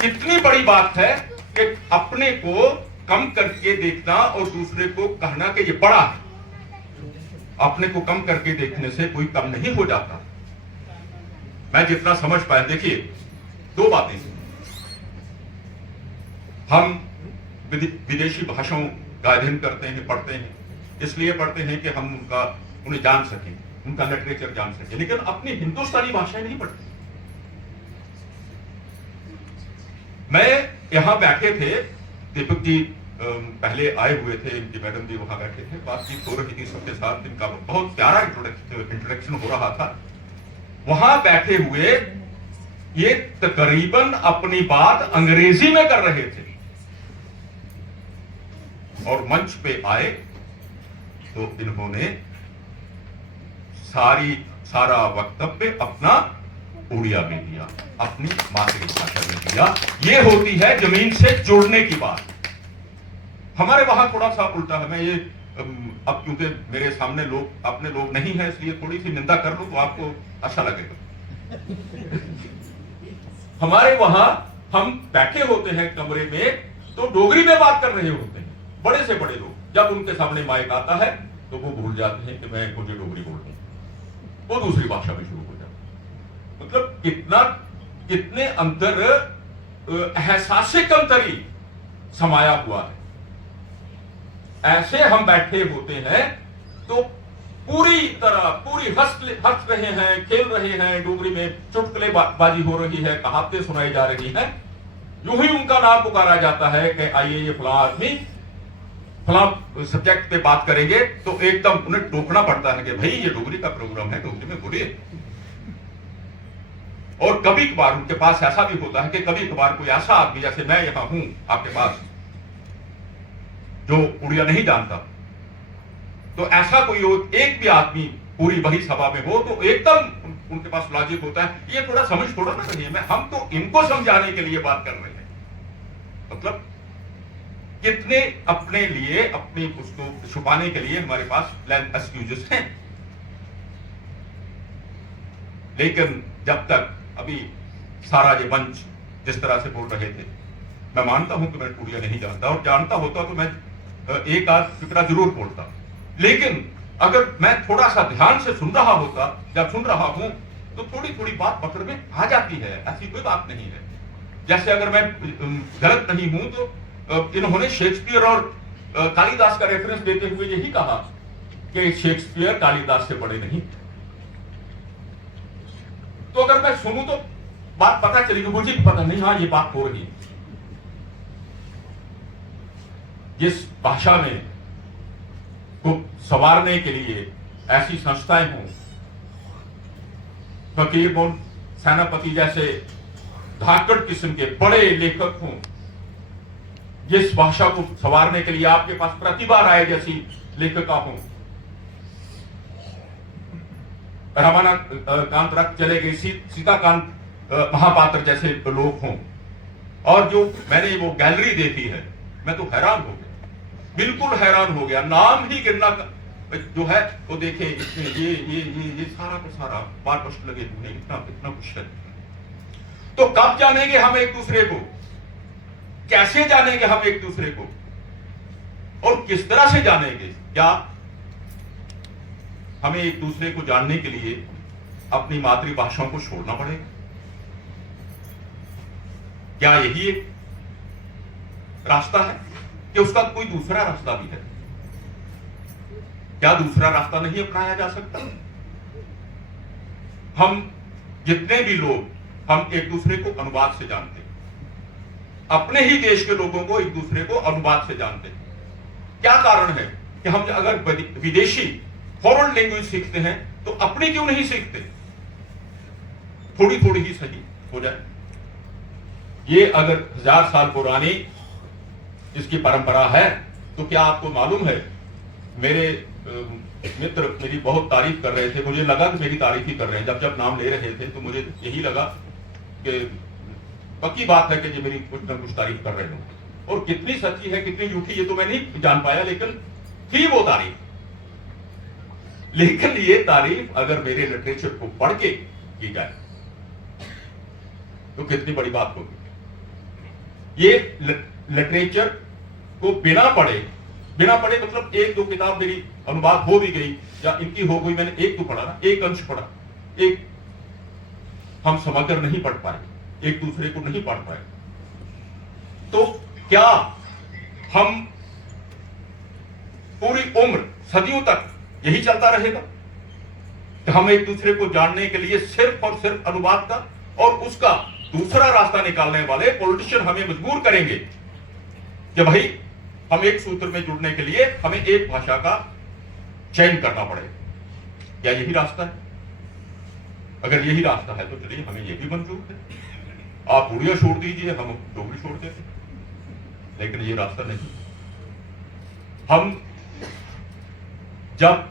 कितनी बड़ी बात है कि अपने को कम करके देखना और दूसरे को कहना कि ये बड़ा है। अपने को कम करके देखने से कोई कम नहीं हो जाता। मैं जितना समझ पाया, देखिए दो बातें, हम विदेशी भाषाओं का अध्ययन करते हैं, पढ़ते हैं, इसलिए पढ़ते हैं कि हम उन्हें जान सकें, उनका लिटरेचर जान सकें, लेकिन अपनी हिंदुस्तानी भाषाएं नहीं पढ़ते। मैं यहां बैठे थे, दीपक जी पहले आए हुए थे, इनकी मैडम जी वहां बैठे थे, बातचीत हो रही थी सबके साथ, इनका बहुत प्यारा इंट्रोडक्शन हो रहा था। वहां बैठे हुए ये तकरीबन अपनी बात अंग्रेजी में कर रहे थे, और मंच पे आए तो इन्होंने सारा वक्तव्य अपना उड़िया में दिया, अपनी मातृभाषा में दिया। ये होती है जमीन से जुड़ने की बात। हमारे वहां थोड़ा सा उल्टा है। मैं ये अब क्योंकि मेरे सामने लोग, अपने लोग नहीं है, इसलिए थोड़ी सी निंदा कर लूं तो आपको अच्छा लगेगा। हमारे वहां हम बैठे होते हैं कमरे में, तो डोगरी में बात कर रहे होते हैं, बड़े से बड़े लोग। जब उनके सामने माइक आता है तो वो भूल जाते हैं कि मैं मुझे डोगरी बोलनी, वो दूसरी भाषा में शुरू हो जाता है। मतलब कितने अंतर, एहसासे कमतरी समाया हुआ है। ऐसे हम बैठे होते हैं तो पूरी हंस रहे हैं, खेल रहे हैं, डोगरी में चुटकुले बाजी हो रही है, कहावतें सुनाई जा रही हैं। यूं ही उनका नाम पुकारा जाता है कि आइए ये फलां आदमी फलां सब्जेक्ट पे बात करेंगे, तो एकदम उन्हें टोकना पड़ता है कि भाई ये डोगरी का प्रोग्राम है, डोगरी में बोलिए। और कभी कभार उनके पास ऐसा भी होता है कि कभी कभार कोई ऐसा आदमी, जैसे मैं यहां हूं आपके पास, जो उड़िया नहीं जानता, तो ऐसा कोई हो, एक भी आदमी पूरी बड़ी सभा में हो, तो एकदम उनके पास लॉजिक होता है, ये थोड़ा समझ थोड़ा ना रही है, हम तो इनको समझाने के लिए बात कर रहे हैं। मतलब कितने अपने लिए, अपनी उसको छुपाने के लिए हमारे पास एक्सक्यूजेस हैं। लेकिन जब तक अभी सारा ये मंच जिस तरह से बोल रहे थे, मैं मानता हूं कि मैं उड़िया नहीं जानता, और जानता होता तो मैं एक आध फिक्रा जरूर बोलता, लेकिन अगर मैं थोड़ा सा ध्यान से सुन रहा होता, जब सुन रहा हूं तो थोड़ी थोड़ी बात पकड़ में आ जाती है, ऐसी कोई बात नहीं है। जैसे अगर मैं गलत नहीं हूं तो इन्होंने शेक्सपियर और कालिदास का रेफरेंस देते हुए यही कहा कि शेक्सपियर कालिदास से बड़े नहीं। तो अगर मैं सुनूं तो बात पता चलेगी, मुझे भी पता नहीं, हाँ ये बात हो रही है। जिस भाषा में को संवारने के लिए ऐसी संस्थाएं हों, फकीर मोहन सेनापति जैसे धाकड़ किस्म के बड़े लेखक हों, जिस भाषा को संवारने के लिए आपके पास प्रतिभा राय जैसी लेखिका हों, रमाकांत रख चले गए, सीताकांत महापात्र जैसे लोग हों, और जो मैंने वो गैलरी देखी है, मैं तो हैरान हो गया, बिल्कुल हैरान हो गया। नाम ही गिनना जो है वो देखे, इसमें ये सारा का सारा पाठ लगे हुए, इतना कुछ है। तो कब जानेंगे हम एक दूसरे को, कैसे जानेंगे हम एक दूसरे को, और किस तरह से जानेंगे? क्या हमें एक दूसरे को जानने के लिए अपनी मातृभाषाओं को छोड़ना पड़ेगा? क्या यही एक रास्ता है कि उसका कोई दूसरा रास्ता भी है? क्या दूसरा रास्ता नहीं अपनाया जा सकता? हम जितने भी लोग, हम एक दूसरे को अनुवाद से जानते हैं, अपने ही देश के लोगों को एक दूसरे को अनुवाद से जानते हैं। क्या कारण है कि हम अगर विदेशी फॉरेन लैंग्वेज सीखते हैं तो अपनी क्यों नहीं सीखते? थोड़ी थोड़ी ही सही हो जाए। ये अगर 1000 साल पुरानी इसकी परंपरा है, तो क्या आपको मालूम है, मेरे मित्र मेरी बहुत तारीफ कर रहे थे, मुझे लगा कि मेरी तारीफ ही कर रहे हैं, जब जब नाम ले रहे थे तो मुझे यही लगा कि पक्की बात है कि ये मेरी कुछ ना कुछ तारीफ कर रहे हो। और कितनी सच्ची है कितनी झूठी ये तो मैं नहीं जान पाया, लेकिन थी वो तारीफ। लेकिन ये तारीफ अगर मेरे लिटरेचर को पढ़ के की जाए तो कितनी बड़ी बात होगी। ये लिटरेचर को बिना पढ़े मतलब एक दो किताब मेरी अनुवाद हो भी गई या इनकी हो गई, मैंने एक तो पढ़ा ना, एक अंश पढ़ा, एक हम समग्र नहीं पढ़ पाए, एक दूसरे को नहीं पढ़ पाए। तो क्या हम पूरी उम्र सदियों तक यही चलता रहेगा कि हम एक दूसरे को जानने के लिए सिर्फ और सिर्फ अनुवाद का और उसका दूसरा रास्ता निकालने वाले पॉलिटिशियन हमें मजबूर करेंगे कि भाई हम एक सूत्र में जुड़ने के लिए हमें एक भाषा का चयन करना पड़ेगा? क्या यही रास्ता है? अगर यही रास्ता है तो चलिए हमें यह भी मंजूर है, आप उड़िया छोड़ दीजिए, हम डोगरी छोड़ देते, लेकिन ये रास्ता नहीं। हम जब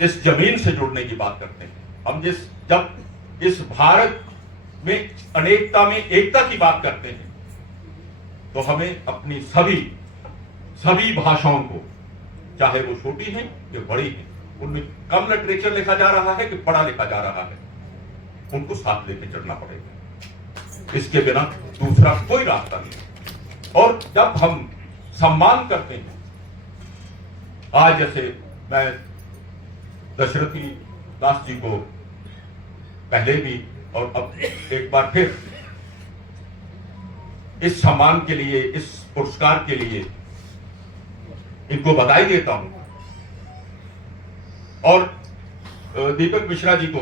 इस जमीन से जुड़ने की बात करते हैं, हम जब इस भारत में अनेकता में एकता की बात करते हैं, तो हमें अपनी सभी भाषाओं को, चाहे वो छोटी हैं या बड़ी हैं, उनमें कम लिटरेचर लिखा जा रहा है कि पढ़ा लिखा जा रहा है, उनको साथ लेके चलना पड़ेगा। इसके बिना दूसरा कोई रास्ता नहीं। और जब हम सम्मान करते हैं, आज जैसे मैं दशरथी दास जी को पहले भी और अब एक बार फिर इस सम्मान के लिए, इस पुरस्कार के लिए इनको बधाई देता हूं, और दीपक मिश्रा जी को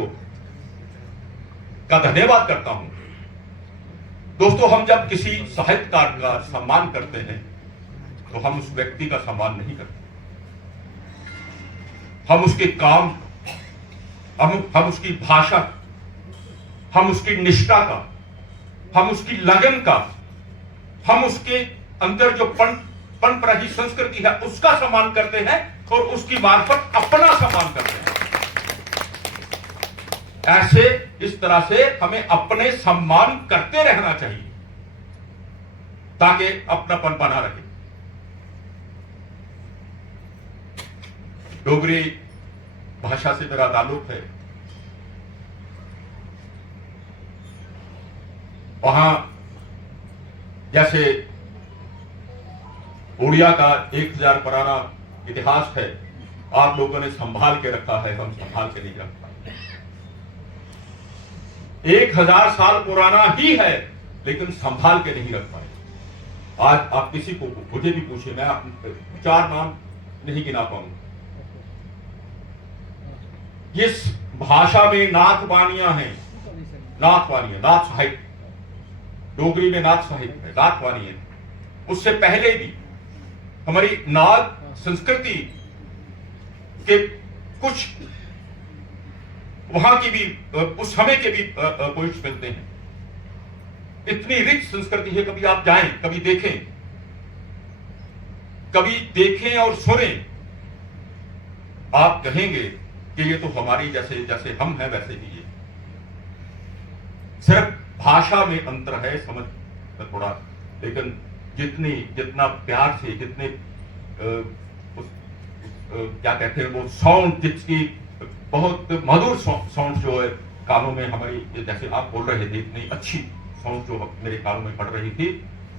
का धन्यवाद करता हूं। दोस्तों, हम जब किसी साहित्यकार का सम्मान करते हैं तो हम उस व्यक्ति का सम्मान नहीं करते, हम उसके काम, हम उसकी भाषा, हम उसकी निष्ठा का, हम उसकी लगन का, हम उसके अंदर जो पनप रही संस्कृति है उसका सम्मान करते हैं और उसकी मार्फत अपना सम्मान करते हैं। ऐसे इस तरह से हमें अपने सम्मान करते रहना चाहिए ताकि अपनापन बना रहे। डोगरी भाषा से मेरा ताल्लुक है, वहां जैसे उड़िया का 1000 पुराना इतिहास है, आप लोगों ने संभाल के रखा है, हम संभाल के नहीं रख पाए। 1000 साल पुराना ही है लेकिन संभाल के नहीं रख पाए। आज आप किसी को मुझे भी पूछे, मैं 4 नाम नहीं गिना पाऊंगा। इस भाषा में नाथवानियां हैं, नाथवानियां, नाथ साहित्य, डोगरी में नाथ साहित्य है, नाथवानी है। उससे पहले भी हमारी नाथ संस्कृति के कुछ वहां की भी, उस समय के भी पोइट्स मिलते हैं। इतनी रिच संस्कृति है, कभी आप जाएं, कभी देखें और सुनें, आप कहेंगे कि ये तो हमारी जैसे जैसे हम हैं वैसे ही ये। सिर्फ भाषा में अंतर है, समझ में थोड़ा, लेकिन जितना प्यार से, जितने क्या कहते हैं वो साउंड, जिसकी बहुत मधुर साउंड जो है कानों में हमारी, जैसे आप बोल रहे थे इतनी अच्छी साउंड जो मेरे कानों में पड़ रही थी,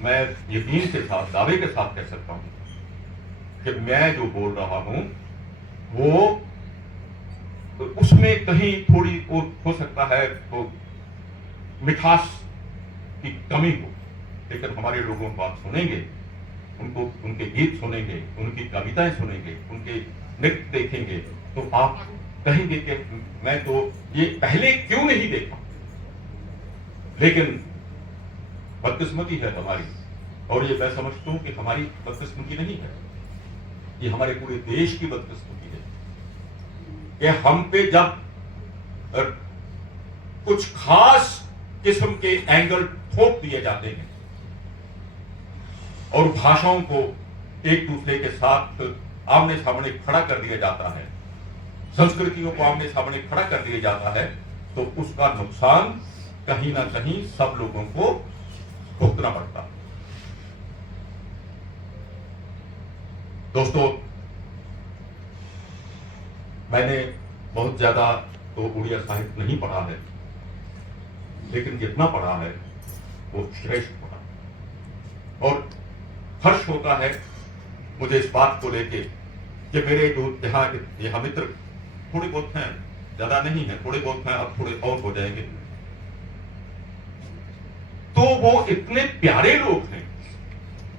मैं यकीन के साथ, दावे के साथ कह सकता हूं कि मैं जो बोल रहा हूं वो उसमें कहीं थोड़ी वो हो सकता है तो मिठास की कमी हो, लेकिन हमारे लोगों को आप सुनेंगे, उनको उनके गीत सुनेंगे, उनकी कविताएं सुनेंगे, उनके नृत्य देखेंगे, तो आप कहेंगे कि मैं तो ये पहले क्यों नहीं देखा। लेकिन बदकिस्मती है हमारी, और ये मैं समझता हूं कि हमारी बदकिस्मती नहीं है, ये हमारे पूरे देश की बदकिस्मती है कि हम पे जब कुछ खास किस्म के एंगल थोप दिए जाते हैं और भाषाओं को एक दूसरे के साथ आमने सामने खड़ा कर दिया जाता है, संस्कृतियों को आमने सामने खड़ा कर दिया जाता है, तो उसका नुकसान कहीं ना कहीं सब लोगों को भुगतना पड़ता है। दोस्तों, मैंने बहुत ज्यादा तो उड़िया साहित्य नहीं पढ़ा है, लेकिन जितना पढ़ा है वो श्रेष्ठ पढ़ा, और हर्ष होता है मुझे इस बात को लेके कि मेरे जो यहाँ मित्र थोड़े बहुत हैं, ज्यादा नहीं है, थोड़े बहुत हैं, अब थोड़े और हो जाएंगे, तो वो इतने प्यारे लोग हैं,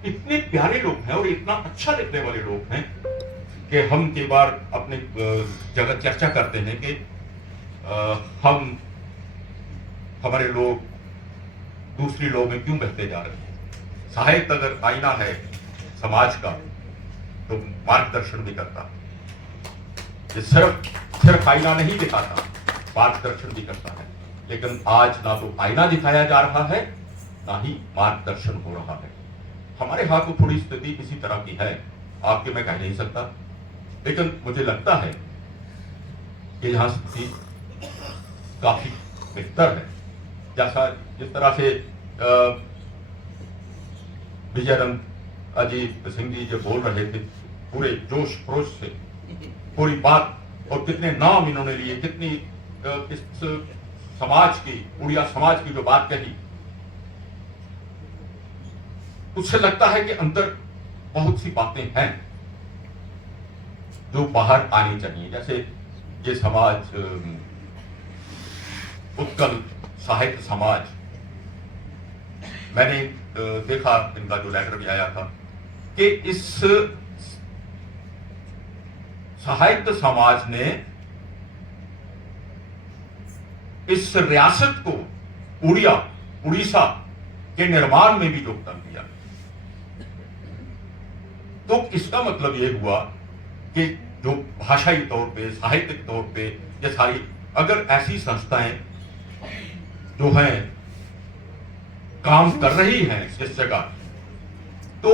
इतने प्यारे लोग हैं और इतना अच्छा लिखने वाले लोग हैं कि हम कई बार अपने जगह चर्चा करते हैं कि हमारे लोग दूसरी लोग में क्यों बहते जा रहे हैं। साहित्य अगर आईना है समाज का तो मार्गदर्शन भी करता है, ये सिर्फ आईना नहीं दिखाता, मार्गदर्शन भी करता है। लेकिन आज ना तो आईना दिखाया जा रहा है, ना ही मार्गदर्शन हो रहा है। हमारे हाथ तो थोड़ी स्थिति इसी तरह की है, आपके मैं कह नहीं सकता, लेकिन मुझे लगता है कि यहाँ स्थिति काफी बेहतर है। जैसा जिस तरह से विजयरंग अजीत सिंह जी जो बोल रहे थे पूरे जोश खरोश से, पूरी बात, और कितने नाम इन्होंने लिए, कितनी इस समाज की, उड़िया समाज की जो बात कही, उससे लगता है कि अंदर बहुत सी बातें हैं जो बाहर आनी चाहिए। जैसे ये समाज, उत्कल साहित्य समाज, मैंने देखा इनका जो लेटर भी आया था कि इस साहित्य समाज ने इस रियासत को, उड़ीसा के निर्माण में भी योगदान दिया। तो इसका मतलब यह हुआ कि जो भाषाई तौर पे, साहित्यिक तौर पे ये सारी, अगर ऐसी संस्थाएं जो हैं काम कर रही हैं इस जगह, तो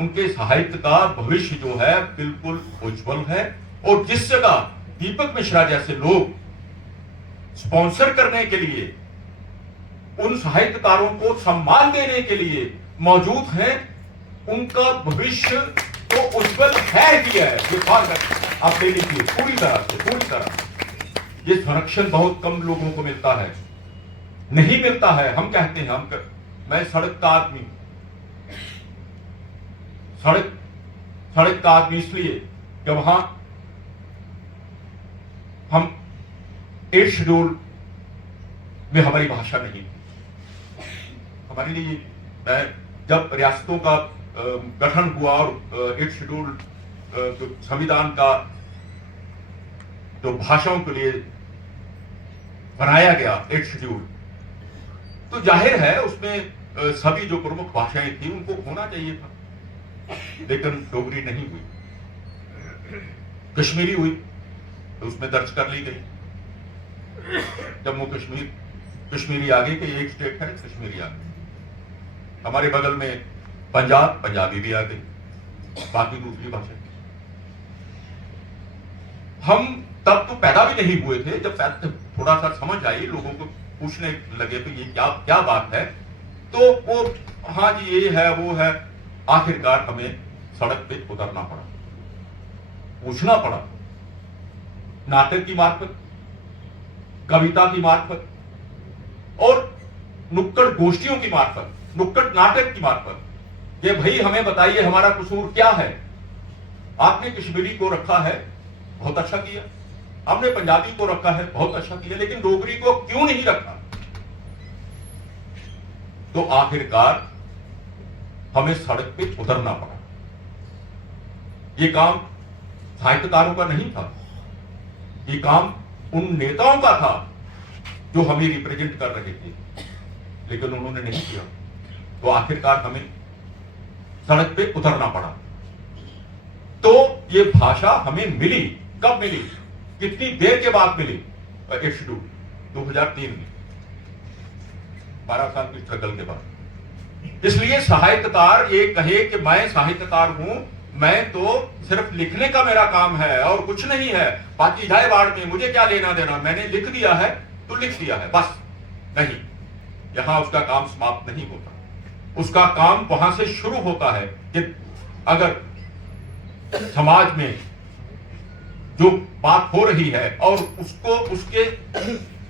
उनके साहित्य का भविष्य जो है बिल्कुल उज्जवल है। और जिस जगह दीपक मिश्रा जैसे लोग स्पॉन्सर करने के लिए, उन साहित्यकारों को सम्मान देने के लिए मौजूद हैं, उनका भविष्य तो उज्जवल है ही है। आप ले लीजिए पूरी तरह। ये संरक्षण बहुत कम लोगों को मिलता है, नहीं मिलता है। हम कहते हैं, मैं सड़क का आदमी, सड़क का आदमी इसलिए कि वहां हम 8 शेड्यूल में हमारी भाषा नहीं, हमारे लिए जब रियासतों का गठन हुआ और 8 शेड्यूल संविधान का जो भाषाओं के लिए बनाया गया 8 शेड्यूल, तो जाहिर है उसमें सभी जो प्रमुख भाषाएं थी उनको होना चाहिए था, लेकिन डोगरी नहीं हुई। कश्मीरी हुई तो उसमें दर्ज कर ली गई। जम्मू कश्मीरी आगे के एक स्टेट है, कश्मीरी आ गई। हमारे बगल में पंजाबी भी आ गई, बाकी दूसरी भाषा। हम तब तो पैदा भी नहीं हुए थे, जब थोड़ा सा समझ आई, लोगों को पूछने लगे तो ये क्या क्या बात है, तो वो हाँ जी ये है वो है, आखिरकार हमें सड़क पे उतरना पड़ा, पूछना पड़ा, नाटक की मार्फत, कविता की मार्फत और नुक्कड़ गोष्ठियों की मार्फत, नुक्कड़ नाटक की मार्फत, कि भाई हमें बताइए हमारा कसूर क्या है। आपने कश्मीरी को रखा है, बहुत अच्छा किया, हमने पंजाबी को रखा है, बहुत अच्छा किया, लेकिन डोगरी को क्यों नहीं रखा? तो आखिरकार हमें सड़क पे उतरना पड़ा। ये काम साहित्यकारों का नहीं था, ये काम उन नेताओं का था जो हमें रिप्रेजेंट कर रहे थे, लेकिन उन्होंने नहीं किया। तो आखिरकार हमें सड़क पे उतरना पड़ा। तो ये भाषा हमें मिली, कब मिली, कितनी देर के बाद मिली? इट्स 2003 में, 12 साल की स्ट्रगल के बाद। इसलिए साहित्यकार ये कहे कि मैं साहित्यकार हूं, मैं तो सिर्फ लिखने का मेरा काम है और कुछ नहीं है, बाकी जाए बाढ़ में, मुझे क्या लेना देना, मैंने लिख दिया है तो लिख दिया है बस, नहीं, यहां उसका काम समाप्त नहीं होता। उसका काम वहां से शुरू होता है कि अगर समाज में जो बात हो रही है और उसको उसके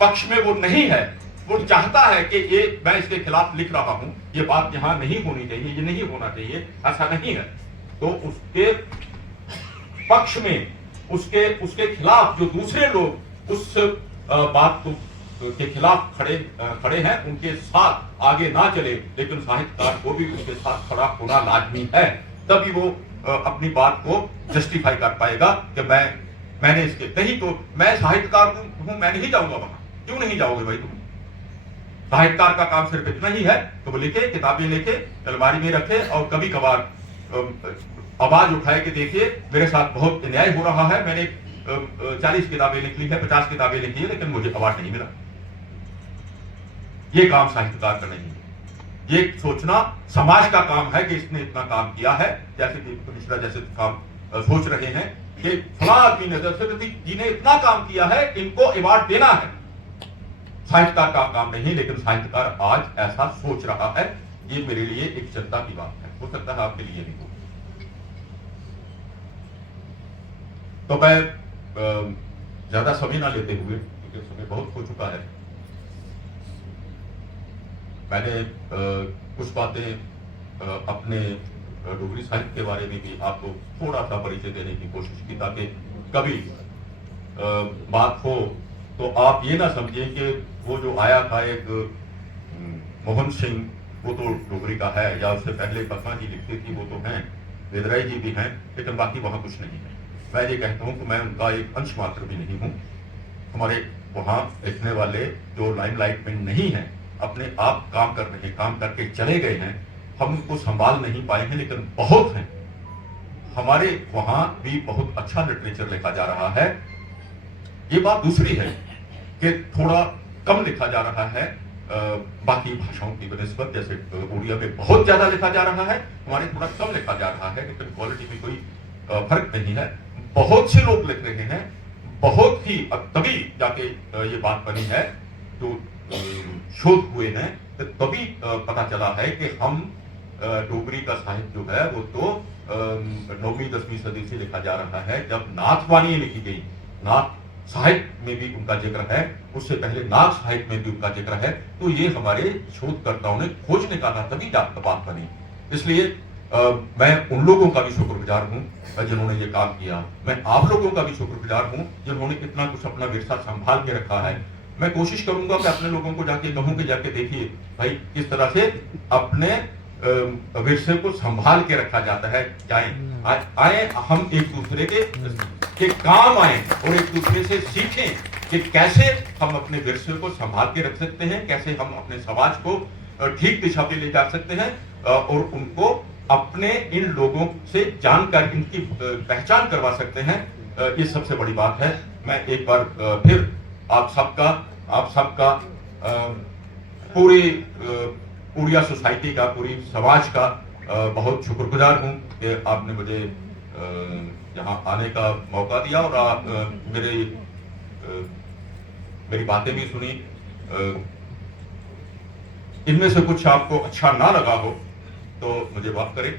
पक्ष में वो नहीं है, वो चाहता है कि ये मैं इसके खिलाफ लिख रहा हूं, ये बात यहां नहीं होनी चाहिए, ये नहीं होना चाहिए, ऐसा नहीं है, तो उसके पक्ष में, उसके खिलाफ जो दूसरे लोग उस बात के खिलाफ खड़े हैं, उनके साथ आगे ना चले, लेकिन साहित्यकार को भी उनके साथ खड़ा होना लाजमी है, तभी वो अपनी बात को जस्टिफाई कर पाएगा कि मैंने इसके, नहीं तो मैं साहित्यकार हूं, मैं नहीं जाऊंगा वहां। क्यों नहीं जाओगे भाई तुम? साहित्यकार का काम सिर्फ इतना ही है, तो वो लिखे, किताबें लिखे, अलमारी में रखे और कभी कभार आवाज उठाए कि देखिए मेरे साथ बहुत अन्याय हो रहा है, मैंने 40 किताबें लिख ली है, 50 किताबें लिखी है, लेकिन मुझे अवार्ड नहीं मिला। ये काम साहित्यकार का नहीं है। ये सोचना समाज का काम है कि इसने इतना काम किया है, जैसे कि मिश्रा जैसे काम सोच रहे हैं कि फलां आदमी ने, दशरथी जी ने इतना काम किया है, इनको अवार्ड देना है। साहित्यकार का काम नहीं, लेकिन साहित्यकार आज ऐसा सोच रहा है। ये मेरे लिए एक चिंता की बात है, हो सकता है आपके लिए भी हो। तो मैं ज्यादा समय ना लेते हुए, क्योंकि समय बहुत हो चुका है, मैंने कुछ बातें अपने डोगरी साहित्य के बारे में भी आपको थोड़ा सा परिचय देने की कोशिश की, ताकि कभी बात हो तो आप ये ना समझें कि वो जो आया था एक मोहन सिंह, वो तो डोगरी का है, या उससे पहले पद्मा जी लिखती थी, वो तो हैं, वेदराई जी भी हैं, लेकिन बाकी वहाँ कुछ नहीं है। मैं ये कहता हूँ कि मैं उनका एक अंश मात्र भी नहीं हूँ। हमारे वहाँ लिखने वाले जो लाइमलाइट में नहीं है, अपने आप काम कर रहे हैं, काम करके चले गए हैं, हम उनको संभाल नहीं पाए हैं, लेकिन बहुत हैं। हमारे वहाँ भी बहुत अच्छा लिटरेचर लिखा जा रहा है। ये बात दूसरी है कि थोड़ा कम लिखा जा रहा है बाकी भाषाओं की बनिस्बत, जैसे उड़िया में बहुत ज्यादा लिखा जा रहा है, हमारे थोड़ा कम लिखा जा रहा है, लेकिन क्वालिटी में कोई फर्क नहीं है। बहुत से लोग लिख रहे हैं, बहुत ही, तभी जाके ये बात बनी है, जो शोध हुए हैं, तो तभी पता चला है कि हम डोगरी का साहित्य जो है वो तो 9वीं 10वीं सदी से लिखा जा रहा है, जब नाथवाणी लिखी गई। नाथ साहित्य में भी उनका जिक्र है, उससे पहले नाग साहित्य में भी उनका जिक्र है। तो ये हमारे शोधकर्ताओं ने खोज निकाला, तभी बात बनी। इसलिए मैं उन लोगों का भी शुक्रगुजार हूँ जिन्होंने ये काम किया। मैं आप लोगों का भी शुक्रगुजार हूँ जिन्होंने इतना कुछ अपना विरसा संभाल के रखा है। मैं कोशिश करूंगा कि अपने लोगों को जाके कहूं कि जाके देखिए भाई किस तरह से अपने विरसे को संभाल के रखा जाता है। आए हम एक दूसरे के काम आए और एक दूसरे से सीखें कि कैसे हम अपने विरसे को संभाल के रख सकते हैं, कैसे हम अपने समाज को ठीक दिशा पे ले जा सकते हैं और उनको अपने इन लोगों से जानकर इनकी पहचान करवा सकते हैं। ये सबसे बड़ी बात है। मैं एक बार फिर आप सबका पूरी उड़िया सोसाइटी का, पूरी समाज का बहुत शुक्रगुजार हूँ कि आपने मुझे यहाँ आने का मौका दिया और मेरी बातें भी सुनी। इनमें से कुछ आपको अच्छा ना लगा हो तो मुझे बात करें,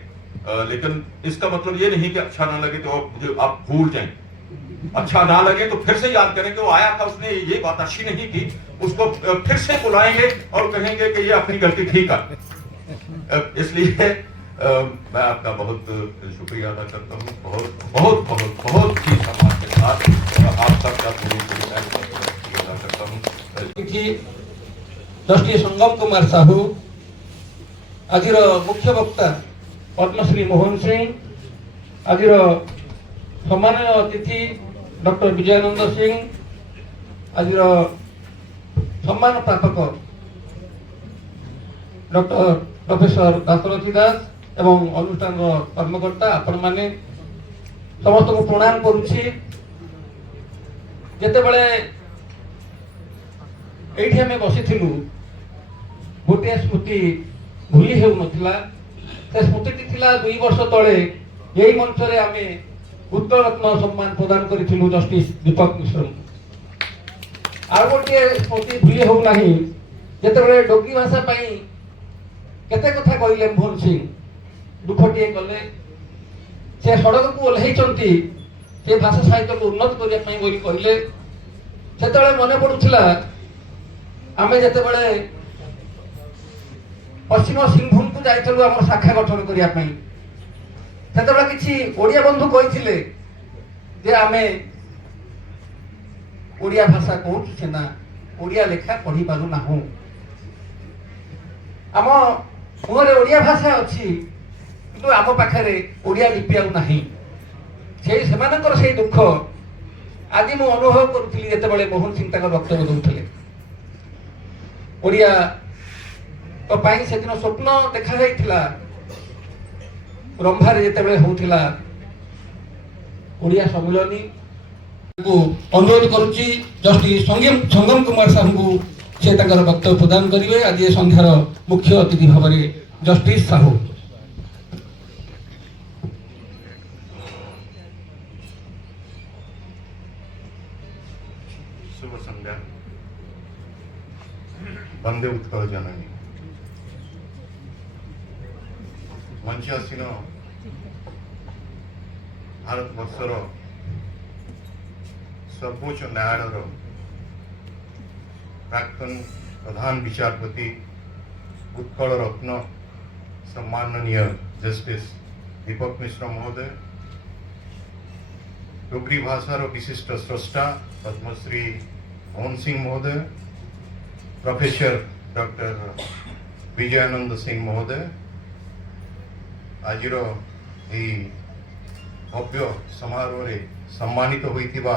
लेकिन इसका मतलब ये नहीं कि अच्छा ना लगे तो मुझे आप भूल जाएं। अच्छा ना लगे तो फिर से याद करें कि वो आया था, उसने ये बात अच्छी नहीं की, उसको फिर से बुलाएंगे और कहेंगे कि ये अपनी गलती ठीक है। इसलिए मैं आपका बहुत शुक्रिया अदा करता हूँ, बहुत बहुत बहुत बहुत ही सम्मान के साथ आप सबका अदा करता हूँ। जस्टिस संगम कुमार साहू, आज मुख्य वक्ता पद्मश्री मोहन सिंह, आज सम्माननीय अतिथि डॉक्टर विजयानंद सिंह, आज सम्मान प्रापक डॉक्टर प्रोफेसर दासरथी दास एवं अनुष्ठान कर्मकर्ता आपण माने समस्त को प्रणाम करुछि। जेतेबेले एठी हमें बसिथिलु गोटे स्मृति भूली हेउ नथिला। से स्मृति थिला 2 वर्ष तळे यही मंच रे आमे उत्तर रत्न सम्मान प्रदान करिथिलु जस्टिस दीपक मिश्र। आ गोटे स्मृति भूली हेउ नाही, जेतेबेले डोगरी भाषा पई केते कथा कहिले मोहन सिंह दुखटिए कले, से सड़क को ओल्लैचंती से भाषा साहित्य को उन्नत करिया पई बोली कहिले। सेतेबेले मने पडुथिला आमे जेतेबेले पश्चिम सिंहभूम को जाइथलु हमर शाखा गठन करिया पई, सेतेबेले किछि ओडिया बंधु कहिथिले जे आमे ओडिया भाषा कहू सेना ओडिया लेखा पढ़ी पारु नाहु। आम मुहरे ओडिया भाषा अच्छी किंतु आम पाखरे ओडिया लिपि आउ नाही। से सेमानकर से दुख आज मु अनुभव करुଥିଲି जेतेबेले मोहन सिंह ताकर वक्तव्य दउथिले। ओडिया तो पाई से दिन स्वप्न देखा जाइथिला रंभारे जेतेबेले होउथिला ओडिया सम्मेलनी को अनुरोध करुछि जस्टिस संगम कुमार साहू से ताकर वक्तव्य प्रदान करिवे। आज संध्यार मुख्य अतिथि भाव में जस्टिस साहू। शुभ संध्या। वंदे उत्कल जननी। मंच आसीन भारत वर्षर सर्वोच्च न्यायालय प्राक्तन प्रधान विचारपति उत्कल रत्न सम्माननीय जस्टिस दीपक मिश्र महोदय, डोगरी भाषार विशिष्ट स्रष्टा पद्मश्री मोहन सिंह महोदय, प्रोफेसर डॉक्टर विजयानंद सिंह महोदय, आज भव्य समारोह रे सम्मानित होइथिबा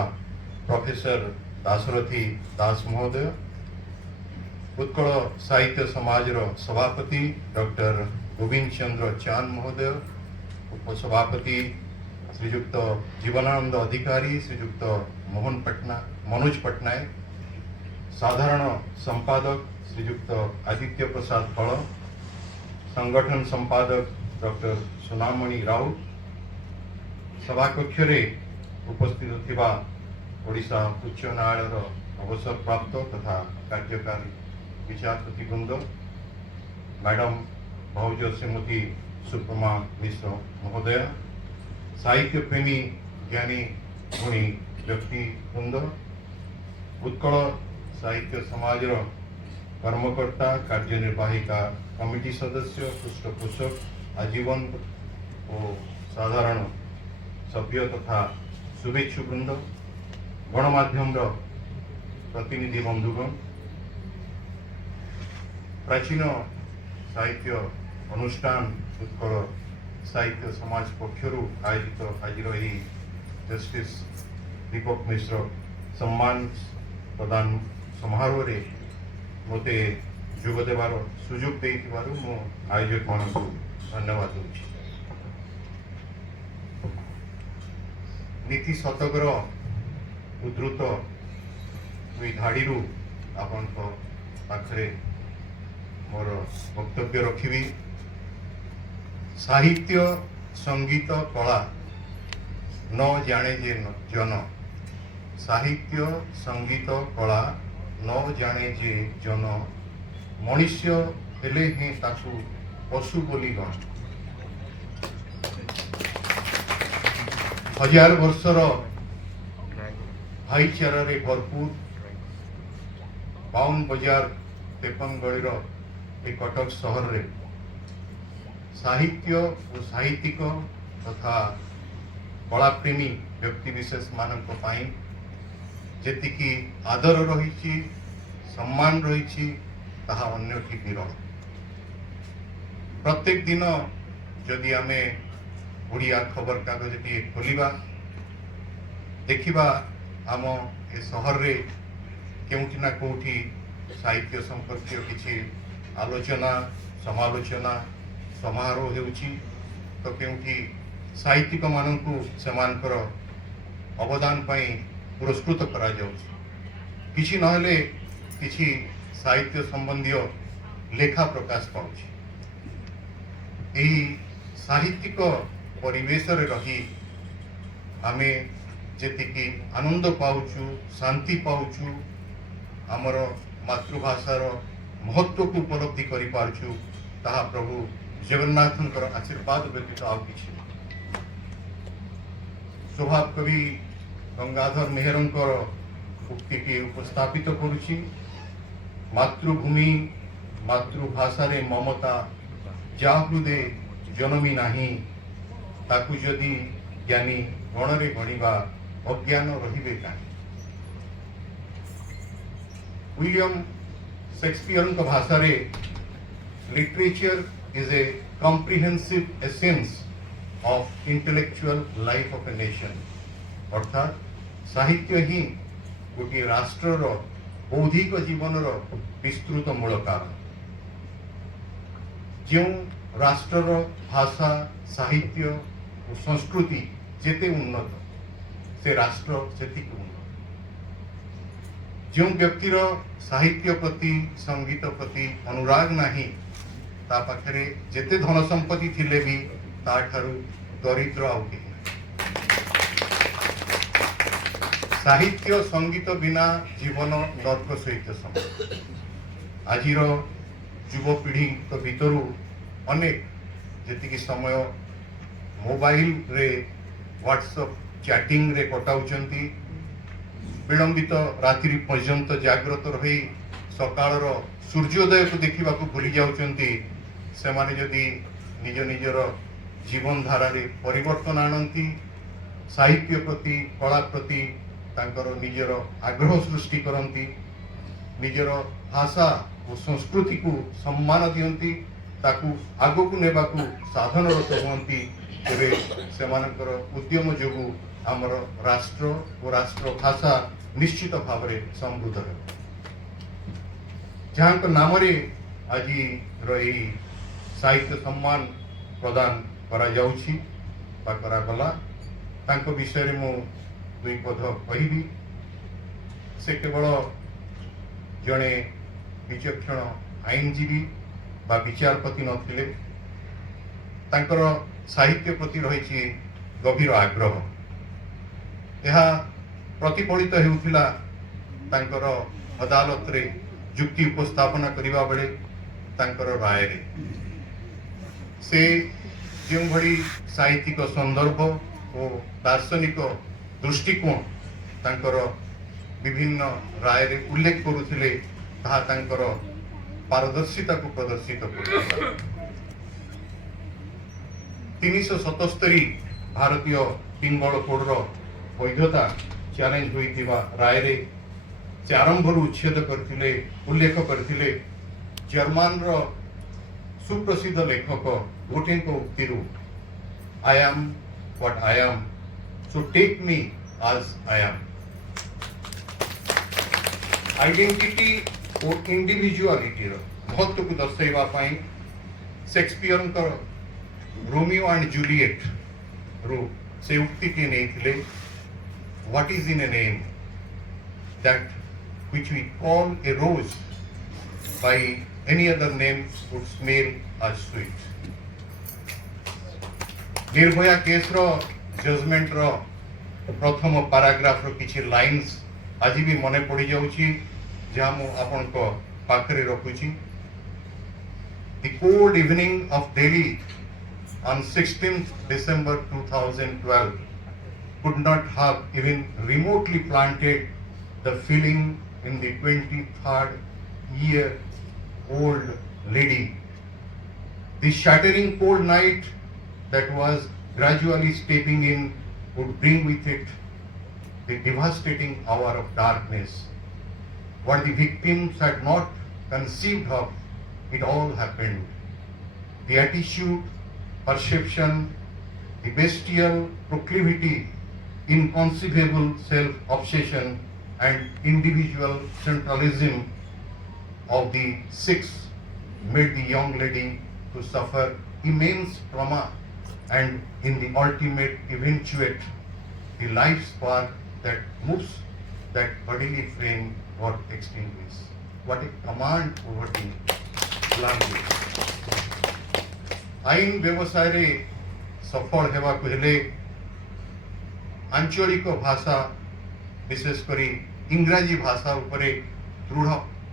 प्रोफेसर दासरथी दास महोदय, उत्कल साहित्य समाज सभापति डॉक्टर गोविंद चंद्र चांद महोदय, उपसभापति श्रीयुक्त जीवनानंद अधिकारी, श्रीयुक्त मनोज पटनायक, साधारण संपादक श्रीयुक्त आदित्य प्रसाद फल, संगठन संपादक डॉक्टर सुनामणि राउत, सभाकक्ष उपस्थित थिबा ओडिशा उच्च न्यायालय अवसर प्राप्त तथा कार्यकारी विचारपति वृंद, मैडम भौज श्रीमती सुप्रमा मिश्र महोदय, साहित्य प्रेमी ज्ञानी गुणी व्यक्ति वृंद, उत्कल साहित्य समाज कर्मकर्ता कार्यनिर्वाहिका कमिटी सदस्य पृष्ठपोषक आजीवन और साधारण सभ्य तथा शुभेच्छु वृंद, गणमाध्यम प्रतिनिधि बंधुगण, प्राचीन साहित्य अनुष्ठान उत्कल साहित्य समाज पक्षर आयोजित आज जस्टिस दीपक मिश्र सम्मान प्रदान समारोह रे मते जोग देवार सुजोग देइथिबारु मो आयोजक मानकु धन्यवाद दूची। नीति शतकर उद्धृत दुई धाड़ी आपण पाखरे मोर वक्तव्य रखी। साहित्य संगीत कला न जाने जे जन साहित्य संगीत कला न जाने जे जन मनुष्य हेले ही ताकू पशु बोली गण हजार वर्षर भाईचारा रे भरपूर बाउन बजार तेपनगढ़ ए कटक सहर रे साहित्य और साहित्यिक तथा कलाप्रेमी व्यक्ति विशेष मानक पाई जेतिकी आदर रही सम्मान रही ताहा अन्य विरल प्रत्येक दिन जदि आमे ओडिया खबर कागज टी खोलिबा देखिबा आम ए सहर रे केउठी ना कोठी साहित्य संपर्कीय किछि आलोचना समालोचना समारोह हेउछि तो केउठी साहित्यिक माननकु सेमानकर अवदान पई पुरस्कृत करा जाउछि किछि नहले किछि साहित्य संबंधी लेखा प्रकाश पाउछि एही साहित्यिक परिवेश रे रही आमे जेतिकी आनंद पाउछु शांति पाउछु आमर मातृभाषार महत्व को उपलब्धि करि पारछु ताहा प्रभु जगन्नाथंकर आशीर्वाद व्यतीत आउ किछि स्वभाव कवि गंगाधर मेहरंकर उक्ति के उपस्थापित करुछि मातृभूमि मातृभाषा रे ममता जा हृदय जनमी नाही ताकू जदि ज्ञानी गणरे गणिबा अज्ञान रहिबे काहे विलियम शेक्सपियर का भाषा रे literature is a comprehensive essence of intellectual life of a nation अर्थात साहित्य ही गोटे राष्ट्रर बौद्धिक जीवनर विस्तृत मूल कारण जो राष्ट्रर भाषा साहित्य और संस्कृति जेते उन्नत से राष्ट्र सेतिक उन्नत जो व्यक्तिर साहित्य प्रति संगीत प्रति अनुराग नाही ता पाखरे जेते धन संपत्ति थिले भी ता ठारू दरिद्र आउ केही साहित्य संगीत बिना जीवन नर्क सहित समान आजिर युवपीढ़ी तो भितरु अनेक जेतिकी समय मोबाइल रे व्हाट्सएप चैटिंग रे कटाउचंती विलंबित रात्रि पर्यंत जाग्रत रही सकाळर सूर्योदय को देखा भूली जाउचंती सेमाने जदि निज निजर जीवन धारा रे परिवर्तन आणंती साहित्य प्रति कला प्रति तांकर निजर आग्रह सृष्टि करंती निजर भाषा और संस्कृति को सम्मान दियंती ताकू आगकू नेबाकू साधनरत हुअंती तेरे सेमानकर उद्यम जोगु आमर राष्ट्र और राष्ट्र भाषा निश्चित भाव में समृद्ध है जहाँ नाम आज रही साहित्य सम्मान प्रदान करा जाउछि बा करा गला तांको विषय रे मु दुई पद कहिबी से केवल जड़े विचक्षण आईनजीवी बा विचारपति नथिले तांकर साहित्य प्रति रही गभीर आग्रह यह प्रतिफलित हेउथिला तांकर अदालत रे जुक्ति उपस्थापना करिबा बेले तांकर राय रे से जो भली साहित्यिक संदर्भ और दार्शनिक दृष्टिकोण तांकर विभिन्न राय रे उल्लेख करुथिले ताहा तांकर पारदर्शिता को प्रदर्शित कर 377 भारतीय पिंगल कोड वैधता चैलेंज होइतिबा राय रे से आरंभ उच्छेद करथिले उल्लेख करथिले जर्मन रो सुप्रसिद्ध लेखक गोटे को उक्ति I am what I am so take me as I am identity और इंडिविजुअलिटी महत्व को दर्शाइबा पई शेक्सपियर का रोमियो एंड जूलियट रो से उक्ति के नहीं थिले what is in a name that which we call a rose by any other name would smell as sweet. Nirbhaya case रो जजमेंट रो प्रथम पैराग्राफ रो किछि लाइन्स आज भी मने पड़ी जाउछि जहाँ मु आपन को पाखरे रखुछि। The cold evening of Delhi on 16th December 2012 could not have even remotely planted the feeling in the 23rd year old lady. The shattering cold night that was gradually stepping in would bring with it the devastating hour of darkness. What the victims had not conceived of, it all happened. The attitude, perception, the bestial proclivity, inconceivable self-obsession and individual centralism of the six made the young lady to suffer immense trauma and in the ultimate eventuate the life spark that moves that bodily frame got extinguished. What a command over the language. आईन व्यवसाय रे सफल हेबा हेले आंचलिक भाषा विशेष करी इंग्राजी भाषा उपरे दृढ़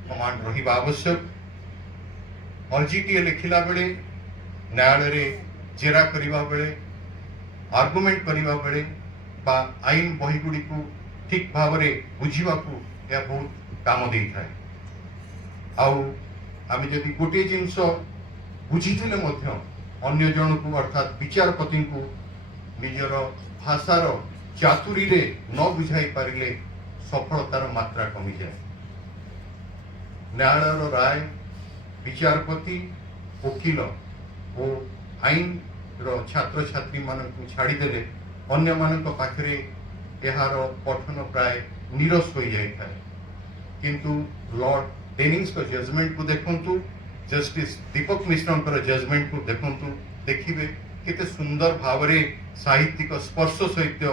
कमांड रहिबा आवश्यक। अर्जिटीए लिखिला बेले न्यायालय रे जेरा करिबा बेले आर्गुमेंट करिबा बेले बा आईन बही गुडी को ठीक भाव रे बुझिबा को या बहुत काम देई थाए। आउ आमे जदि गोटे जिंस बुझिथिले मध्य अन्य जन को अर्थात विचारपति को निजर भाषार चातुरी रे न बुझाई पारिले सफलतार मात्रा कमी जाए। न्यायालय राय विचारपति वकील और आईन छात्र छात्री मान छाड़ी देले अन्य मान पाखरे यार पठन प्राय निरस हो जाए। किंतु लॉर्ड डेनिंग्स को जजमेंट को देखंतु, जस्टिस दीपक मिश्र जजमेंट को देखंतु, देखिबे केते सुंदर भाव रे साहित्यिक स्पर्श सहित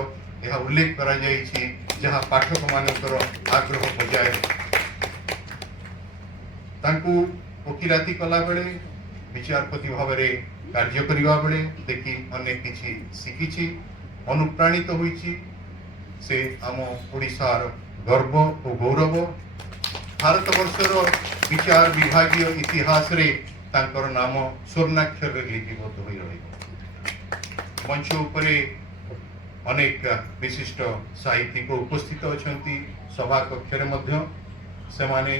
यह उल्लेख करा जाइछि जहाँ पाठक मानकर आग्रह बजाय तांकु वकिलाती कला बेले विचारपति भाव रे कार्य करिवा बेले देखि अनेक किछि शिखिछि, अनुप्राणित होइछि। से आम ओडिशार गर्व और गौरव। भारतवर्षर विचार विभागीय इतिहास रे तांकर नाम स्वर्णाक्षर रे लिपिबद्ध होई रहिबो। मंच उपरे अनेक विशिष्ट साहित्यिक उपस्थित अछंती। सभा कक्षरे मध्य सेमाने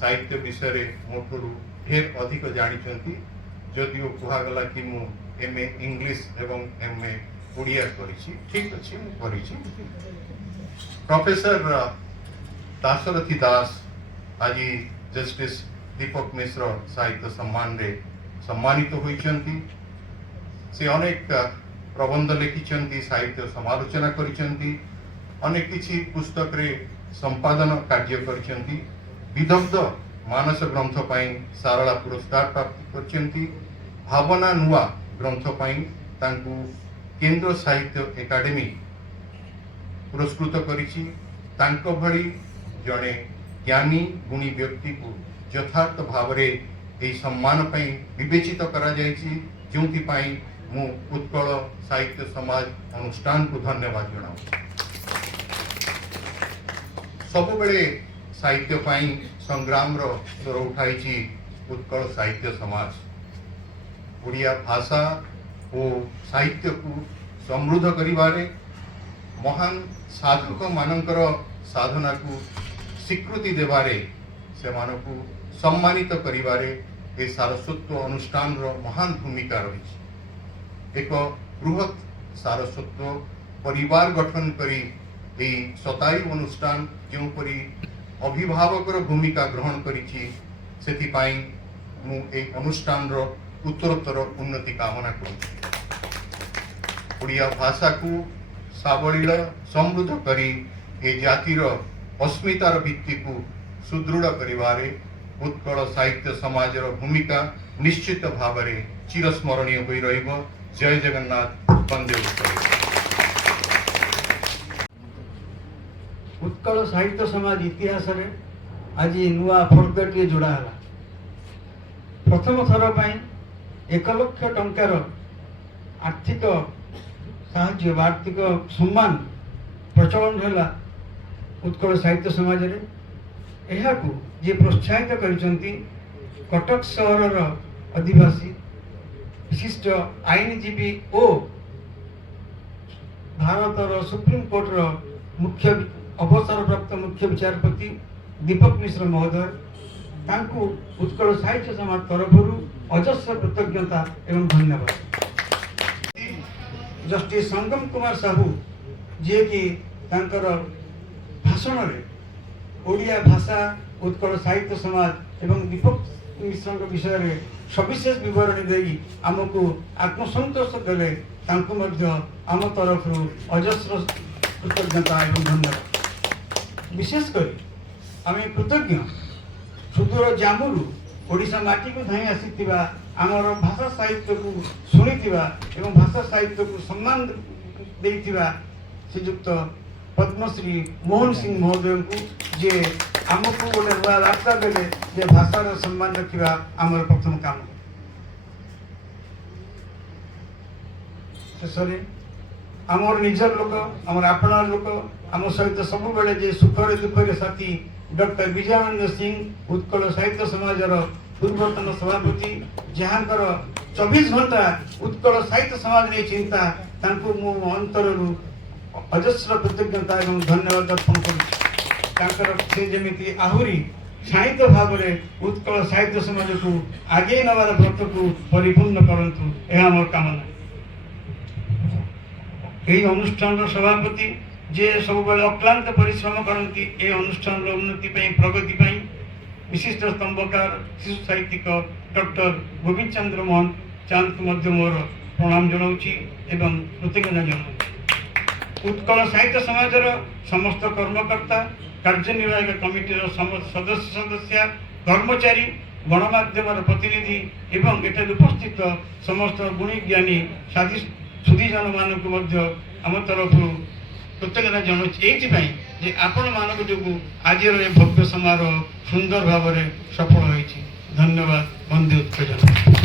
साहित्य विषय रे मोठरू ढेर अधिक जानिछंती। जदिओ कुहागला कि मु एमए इंग्लिश एवं एमए ओडिया करिछि, ठीक अछि मु करिछि। प्रोफेसर दाशरथी दास आज जस्टिस दीपक मिश्र साहित्य सम्मान रे सम्मानित होइछंती। से अनेक प्रबंध लिखिछंती, साहित्य समालोचना करिछंती, अनेक किछि पुस्तक रे संपादन कार्य करिछंती। विदग्ध मानस ग्रंथ पाई सारला पुरस्कार प्राप्त करिछंती। भावना नुआ ग्रंथ पाई तांकु केंद्र साहित्य एकाडेमी पुरस्कृत करिछि। तांको भली जणे ज्ञानी गुणी व्यक्ति को यथार्थ भाव रे एई सम्मान पाई विवेचित करा जायछि, जोंथि पाई मु उत्कल साहित्य समाज अनुष्ठान को धन्यवाद जणाऊ। सब बेले साहित्य पाई संग्राम रो स्वर उठाइछि उत्कल साहित्य समाज। ओडिया भाषा और साहित्य को समृद्ध करिबारे महान साधक मानकर साधना को स्वीकृति देवारे से मानकु सम्मानित करिबारे ए सारस्वत अनुष्ठान रो महान भूमिका रही। एक बृहत सारस्वत परिवार गठन करी ए सताई अनुष्ठान जो परी अभिभावकर भूमिका ग्रहण करिछि, सेति पाई मु ए अनुष्ठान रो उत्तरोत्तर उन्नति कामना करुछि। ओडिया भाषा को साबलील समृद्ध करी ए जातिर अस्मितार भित्ति को सुदृढ़ करिबारे उत्कल साहित्य समाज भूमिका निश्चित भाव में चिरस्मरणीय होई रहिबो। जय जगन्नाथ, वंदे उत्कल। उत्कल साहित्य समाज इतिहास रे आज नुआ फोरगेट जोड़ा है। प्रथम थर पर 1 लाख टंकार आर्थिक साहाय्य आर्थिक सम्मान प्रचलन है उत्कल साहित्य समाज रे एहाकू जे प्रोत्साहित करिसंती कटक सहरर अधिवासी विशिष्ट आईनजीवी ओ भारतर सुप्रीम कोर्टर मुख्य अवसरप्राप्त मुख्य विचारपति दीपक मिश्र महोदय तांकू उत्कल साहित्य समाज तरफ अजस्र कृतज्ञता एवं धन्यवाद। जस्टिस संगम कुमार साहू जी कि तांकर भाषण रे ओडिया भाषा उत्कल साहित्य समाज एवं दीपक मिश्र विषय में सविशेष विवरणी देई आमको आत्मसंतोष देले तांकू मध्य आम तरफ अजस्र कृतज्ञता एवं धन्यवाद। विशेषकर आम कृतज्ञ सुदूर जामुरु ओडिशा माटी को धाई आसीथिबा आमर भाषा साहित्य को शुणिथिबा एवं भाषा साहित्य को सम्मान देइथिबा श्रीयुक्त पद्मश्री मोहन सिंह महोदय को जे आमको गोटे नुआ रास्ता देले जे भाषार सम्मान रखा आमर प्रथम काम। शेष आमर निजर लोक आमर आपणार लोक आम सहित सब बेले जे सुखरे दुखरे साथी डॉक्टर विजयानंद सिंह उत्कल साहित्य समाजर पूर्वतन सभापति जहाँकर 24 घंटा उत्कल साहित्य समाज नहीं चिंता तांको मो अंतर अजस्र कृतज्ञता एवं धन्यवाद अर्पण कर जमी आहरी साहित्य भाव में उत्कल साहित्य समाज को आगे नवार व्रत को परिपूर्ण करंतु यह मोर कामना। यही अनुष्ठान सभापति जे सब अक्लांत परिश्रम करती ए अनुष्ठान उन्नति प्रगति विशिष्ट स्तंभकार शिशु साहित्यिक डॉक्टर गोविंद चंद्र मोहन चांद को मध्य मोर प्रणाम जनाऊँगी एवं कृतज्ञता जनाऊँगी। उत्कल साहित्य समाजर समस्त कर्मकर्ता कार्यनिर्वाहक कमिटीर सदस्य सदस्य कर्मचारी गणमाध्यम प्रतिनिधि एवं एठार उपस्थित समस्त गुणी ज्ञानी सुधीजन मानक आम तरफ कृतज्ञता जनाऊँगी एइथिपाई जे आपण मानक जोगु आज भव्य समारोह सुंदर भाव में सफल होइछि। धन्यवाद। वंदे उत्कल।